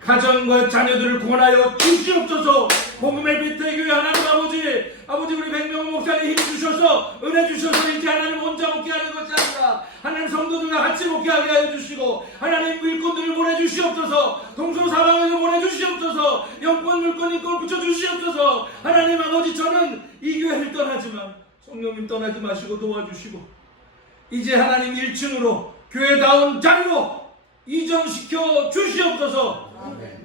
가정과 자녀들을 구원하여 주시옵소서. 복음의 빛의 교회 하나님 아버지 우리 백명호 목사님 힘 주셔서 은혜 주셔서 이제 하나님 혼자 먹게 하는 것이 아니라 하나님 성도들과 같이 먹게 하게 하여 주시고 하나님 일꾼들을 보내주시옵소서. 동서사방에서 보내주시옵소서. 영권 물권 인권 붙여주시옵소서. 하나님 아버지, 저는 이 교회를 떠나지만 성령님 떠나지 마시고 도와주시고 이제 하나님 1층으로 교회다운 자리로 이전시켜 주시옵소서.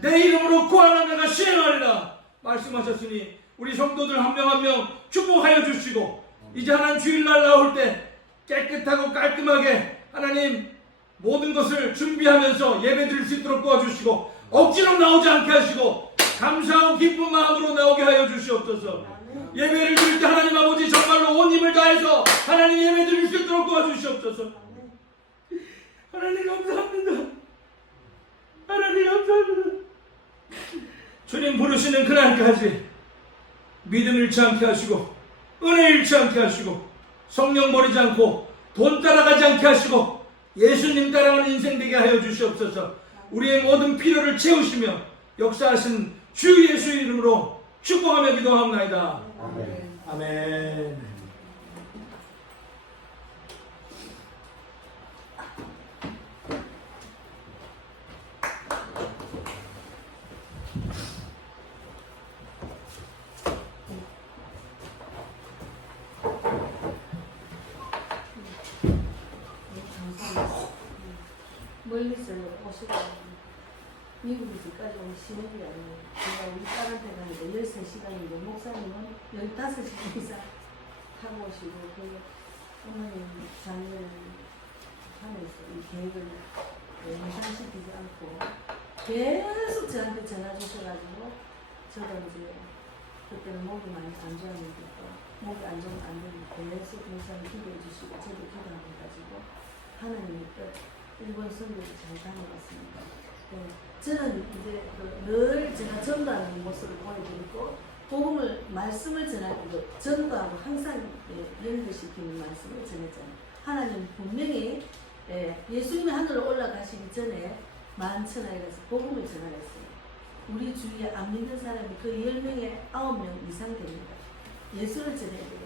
내 이름으로 구하라 내가 시행하리라 말씀하셨으니 우리 성도들 한 명 한 명 축복하여 주시고 이제 하나님 주일날 나올 때 깨끗하고 깔끔하게 하나님 모든 것을 준비하면서 예배드릴 수 있도록 도와주시고 억지로 나오지 않게 하시고 감사하고 기쁜 마음으로 나오게 하여 주시옵소서. 예배를 드릴 때 하나님 아버지 정말로 온 힘을 다해서 하나님 예배 드릴 수 있도록 도와주시옵소서. 하나님 감사합니다. 하나님 감사합니다. 주님 부르시는 그날까지 믿음 잃지 않게 하시고 은혜 잃지 않게 하시고 성령 버리지 않고 돈 따라가지 않게 하시고 예수님 따라가는 인생 되게 하여 주시옵소서. 우리의 모든 필요를 채우시며 역사하신 주 예수 이름으로 축복하며 기도하옵나이다. 아멘. 아멘. 멀리서 오시고 미국에서까지 온 신혼이 아니에요. 제가 우리 딸한테 가니까 13시간인데 목사님은 15시간 이상 타고 오시고 그 어머님 자녀를 하면서 이 계획을 연상시키지 않고 계속 저한테 전화 주셔가지고 저도 이제 그때는 목이 많이 안 좋았는데 목이 안 좋으면 안 되는데 계속 목사님 기도해 주시고 저도 기도해가지고 하나님의 뜻 일본 선교를 잘 다녀왔습니다. 저는 이제 늘 제가 전도하는 모습을 보여드리고 복음을 말씀을 전할 때도 전도하고 항상 연결시키는 말씀을 전했잖아요. 하나님 분명히 예수님이 하늘로 올라가시기 전에 만천하에 가서 복음을 전하였어요. 우리 주위에 안 믿는 사람이 그 10명에 9명 이상 됩니다. 예수를 전해야 돼요.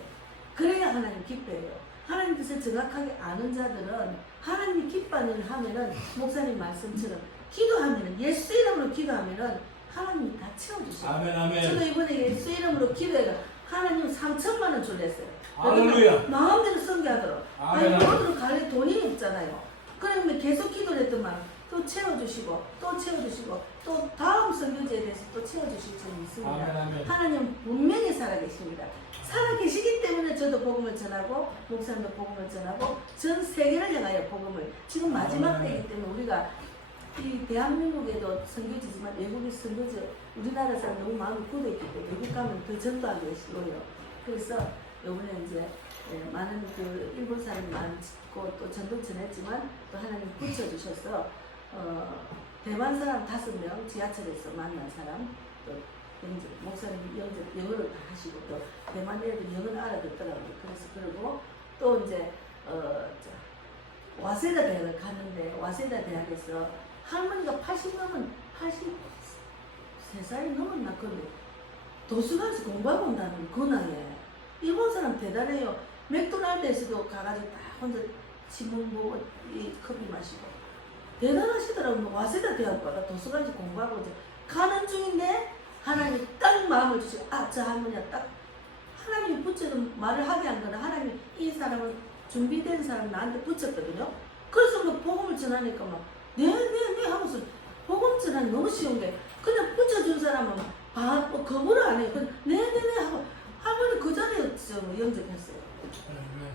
그래야 하나님 기뻐해요. 하나님 뜻을 정확하게 아는 자들은 하나님이 기뻐하는 일을 하면은 목사님 말씀처럼 기도하면은 예수 이름으로 기도하면은 하나님이 다 채워주셔요. 아멘, 아멘. 저도 이번에 예수 이름으로 기도해가 하나님 3천만 원 줄랬어요. 할렐루야. 마음대로 섬기하도록. 아니 아멘. 모두로 갈래 돈이 없잖아요. 그러면 계속 기도를 했더만 또 채워주시고 또 채워주시고 또 다음 선교지에 대해서 또 채워주실 줄이 있습니다. 아멘, 아멘. 하나님 분명히 살아계십니다. 살아계시기 때문에 저도 복음을 전하고 목사님도 복음을 전하고 전 세계를 향하여 복음을 지금 마지막 아멘. 때이기 때문에 우리가 이 대한민국에도 선교지지만 외국의 선교지 우리나라 사람 너무 마음이 굳어있기 때문에 외국 가면 더 전도하기 쉬워요. 그래서 요번에 이제 많은 그 일본 사람이 많고 또 전도 전했지만 또 하나님 붙여주셔서 대만 사람 5명 지하철에서 만난 사람 또 영접, 목사님 영접 영어를 다 하시고 또 대만 애들 영어를 알아듣더라고요. 그래서 그러고 또 이제 와세다 대학을 갔는데 와세다 대학에서 할머니가 80 넘은 83살이 넘었나 그런데 도서관에서 공부하고 온다는 그 나이에 일본 사람 대단해요. 맥도날드에서도 가가지고 딱 혼자 신문 보고 이 커피 마시고 대단하시더라고요. 와세다 대학 가가 도서관에서 공부하고 이제 가는 중인데 하나님이 딱 마음을 주시고 저 할머니가 딱 하나님이 붙여도 말을 하게 한 거는 하나님이 이 사람을 준비된 사람 나한테 붙였거든요. 그래서 뭐 복음을 전하니까 막 네 하면서 복음 전하기 너무 쉬운 게 그냥 붙여준 사람은 거부를 안 해요. 그냥 네 하고 할머니 그 자리에 영접했어요.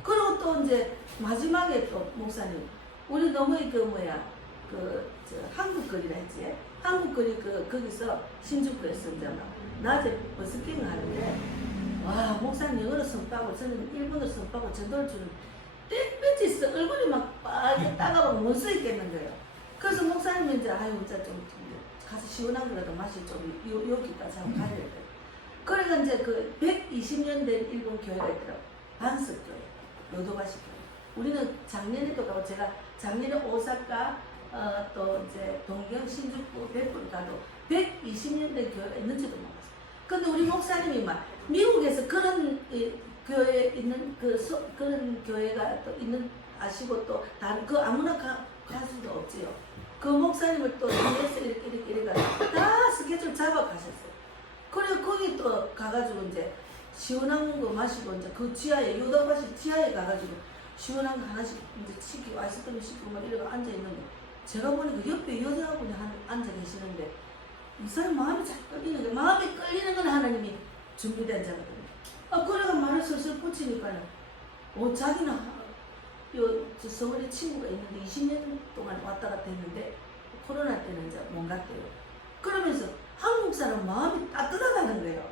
그리고 또 이제 마지막에 또 목사님 우리 너무 한국거리라 했지. 한국거리 거기서 신주쿠에서 이제 낮에 버스킹을 하는데 와 목사님 영어로 선포하고 저는 일본어로 선포하고 전도를 주는 땡볕이 있어. 얼굴이 막 빨개 따가워 못 써 있겠는 거예요. 그래서 목사님이 이제 진짜 좀 가서 시원한 거라도 마시 좀 여기까지 하고 가야 돼. 그러니까 이제 그 120년 된 일본 교회가 있더라고. 반석교회, 요도바시 교회. 우리는 작년에도 가고 제가 작년에 오사카 또 이제 동경, 신주쿠, 베프를 가도 120년 된 교회가 있는지도 몰랐어. 근데 우리 목사님이 막 미국에서 그런 교회 있는 그런 교회가 또 있는 아시고 또 다른 그 아무나 갈 수도 없지요. 그 목사님을 또 위에서 이렇게 가지고 다 스케줄 잡아 가셨어요. 그리고 거기 또 가가지고 이제 시원한 거 마시고 이제 그 지하에 요다바시 지하에 가가지고 시원한 거 하나씩 이제 시키고 아이스크림 시키고 막 이러고 앉아 있는데 제가 보니까 옆에 여자분이 앉아 계시는데 이 사람 마음이 잘 끌리는 게 마음이 끌리는 건 하나님이 준비된 자거든요. 그래가 말을 슬슬 붙이니까요. 자기는 저 서울에 친구가 있는데 20년 동안 왔다 갔다 했는데 코로나 때는 이제 못 갔대요. 그러면서 한국 사람 마음이 따뜻하다는 거예요.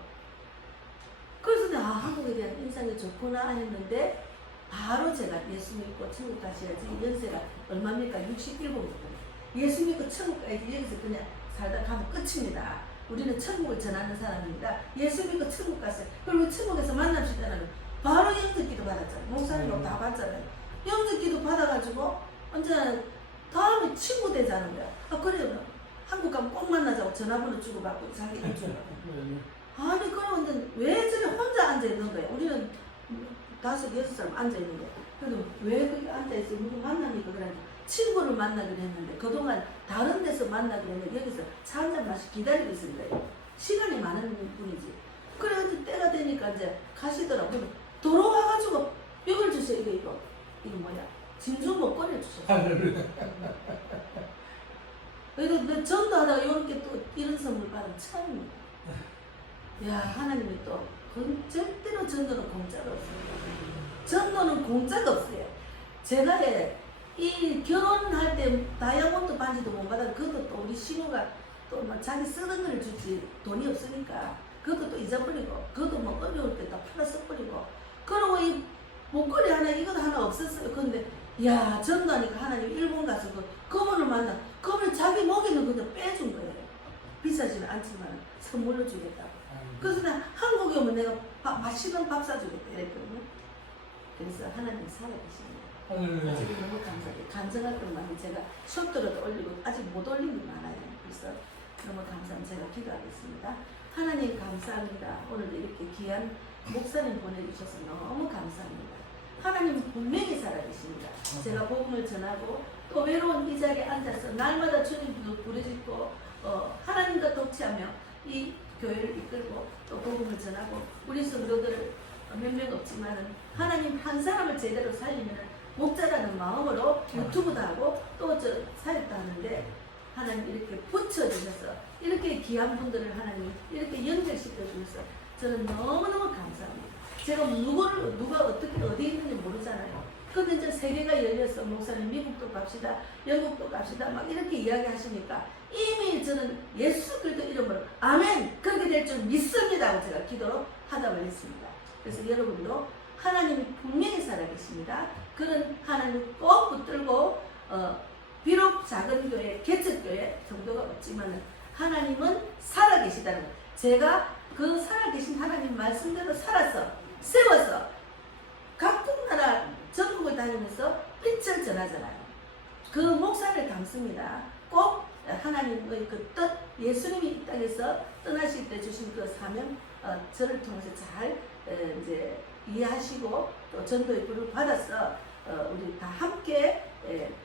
그래서 내가 한국에 대한 인상이 좋구나 했는데 바로 제가 예수 믿고 천국 가셔야지 연세가 얼마입니까? 61번이거든요. 예수 믿고 천국 가야지 여기서 그냥 살다 가면 끝입니다. 우리는 천국을 전하는 사람입니다. 예수 믿고 천국 갔어요. 그리고 천국에서 만납시다는 바로 영접기도 받았잖아요. 목사님하고 다 받잖아요. 영접기도 받아가지고 언제 다음에 친구 되자는 거야. 그래요. 한국 가면 꼭 만나자고 전화번호 주고받고 자기가 주고. 아니 그러면 왜 저래 혼자 앉아있는 거야. 우리는 5, 6사람 앉아있는 거야. 그래도 왜 거기 앉아있어? 누구 만나니까 그러니까 친구를 만나기로 했는데 그동안 다른 데서 만나기로 했는데 여기서 차 한잔 마시 기다리고 있을 거예요. 시간이 많은 분이지. 그래 때가 되니까 이제 가시더라고. 돌아와가지고 이걸 주세요. 이거 뭐야? 진주 목걸이를 주셨어요. 그래도 내 전도하다가 이렇게 또 이런 선물 받은 처음입니다. 야 하나님이 또 절대로 전도는 공짜가 없어요. 전도는 공짜가 없어요. 제가 이 결혼할 때 다이아몬드 반지도 못 받아. 그것도 또 우리 신우가 또 막 자기 쓰는 걸 주지 돈이 없으니까 그것도 또 잊어버리고 그것도 뭐 어려울 때 다 팔아 써버리고 그러고 이 목걸이 하나 이것도 하나 없었어요. 근데 야 전도하니까 하나님 일본 가서 그분을 만나 그분이 자기 목에는 그냥 빼준 거예요. 비싸지는 않지만 선물로 주겠다. 그래서 나 한국에 오면 내가 맛있는 밥 사주겠다 이랬거든요. 그래서 하나님 살아계십니다. 아직 너무 감사해요. 간증할 것만 제가 쇼트로도 올리고 아직 못 올린 게 많아요. 그래서 너무 감사합니다. 제가 기도하겠습니다. 하나님 감사합니다. 오늘 이렇게 귀한 목사님 보내주셔서 너무 감사합니다. 하나님은 분명히 살아계십니다. 제가 복음을 전하고 또 외로운 이 자리에 앉아서 날마다 주님도 부르짖고 하나님과 독치하며 이 교회를 이끌고 또 복음을 전하고 우리 성도들 몇 명 없지만은 하나님 한 사람을 제대로 살리면 목자라는 마음으로 유튜브도 하고 또 저 사역도 하는데 하나님 이렇게 붙여주셔서 이렇게 귀한 분들을 하나님 이렇게 연결시켜 주셔서 저는 너무너무 감사합니다. 제가 누가 어떻게 어디 있는지 모르잖아요. 근데 이제 세계가 열려서 목사님 미국도 갑시다, 영국도 갑시다 막 이렇게 이야기하시니까 이미 저는 예수 그리스도 이름으로 아멘 그렇게 될 줄 믿습니다 하고 제가 기도로 하답을 했습니다. 그래서 여러분도 하나님이 분명히 살아계십니다. 그런 하나님 꼭 붙들고 비록 작은 교회, 개척교회 정도가 없지만 하나님은 살아계시다는 것. 제가 그 살아계신 하나님 말씀대로 살아서 세워서 각국 나라 전국을 다니면서 빛을 전하잖아요. 그 목사를 담습니다. 꼭 하나님의 그 뜻, 예수님이 이 땅에서 떠나실 때 주신 그 사명, 저를 통해서 잘 이제 이해하시고 또 전도의 불을 받아서 우리 다 함께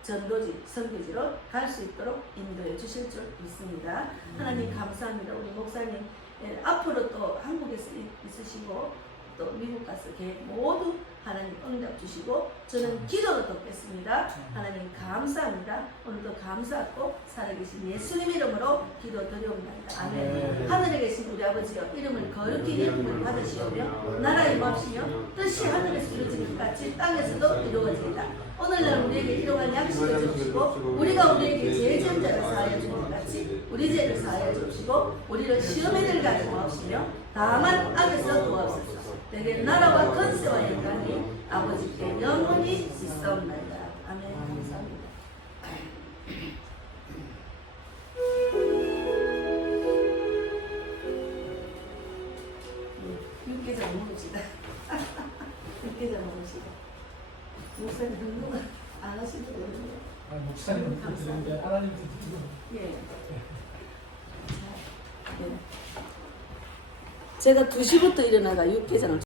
전도지, 선교지로 갈 수 있도록 인도해 주실 줄 믿습니다. 하나님 감사합니다. 우리 목사님 앞으로 또 한국에서 있으시고 또 미국 가서 계획 모두 하나님 응답 주시고 저는 기도로 돕겠습니다. 하나님 감사합니다. 오늘도 감사하고 살아계신 예수님 이름으로 기도 드리옵나이다. 아멘. 하늘에 계신 우리 아버지여 이름을 거룩히 여김을 받으시오며 나라에 임하시며 뜻이 하늘에서 이루어진 것 같이 땅에서도 이루어지리다. 오늘날 우리에게 일용할 양식을 주시고 우리가 우리에게 죄 지은 자를 사하여 주는 것 같이 우리 죄를 사하여 주시고 우리를 시험에 들게 하지 마옵시며 다만 악에서 구하옵소서. 내게 나라와 권세와 영광이 아버지께 영원히 있사옵나이다. 아멘. 감사합니다. 육개장 먹읍시다. 육개장 먹읍시다. 목사님 운동을 안 하시는 거예요? 목사님은 드리는데 하나님도 드리고. 예. 제가 2시부터 일어나가 육개장을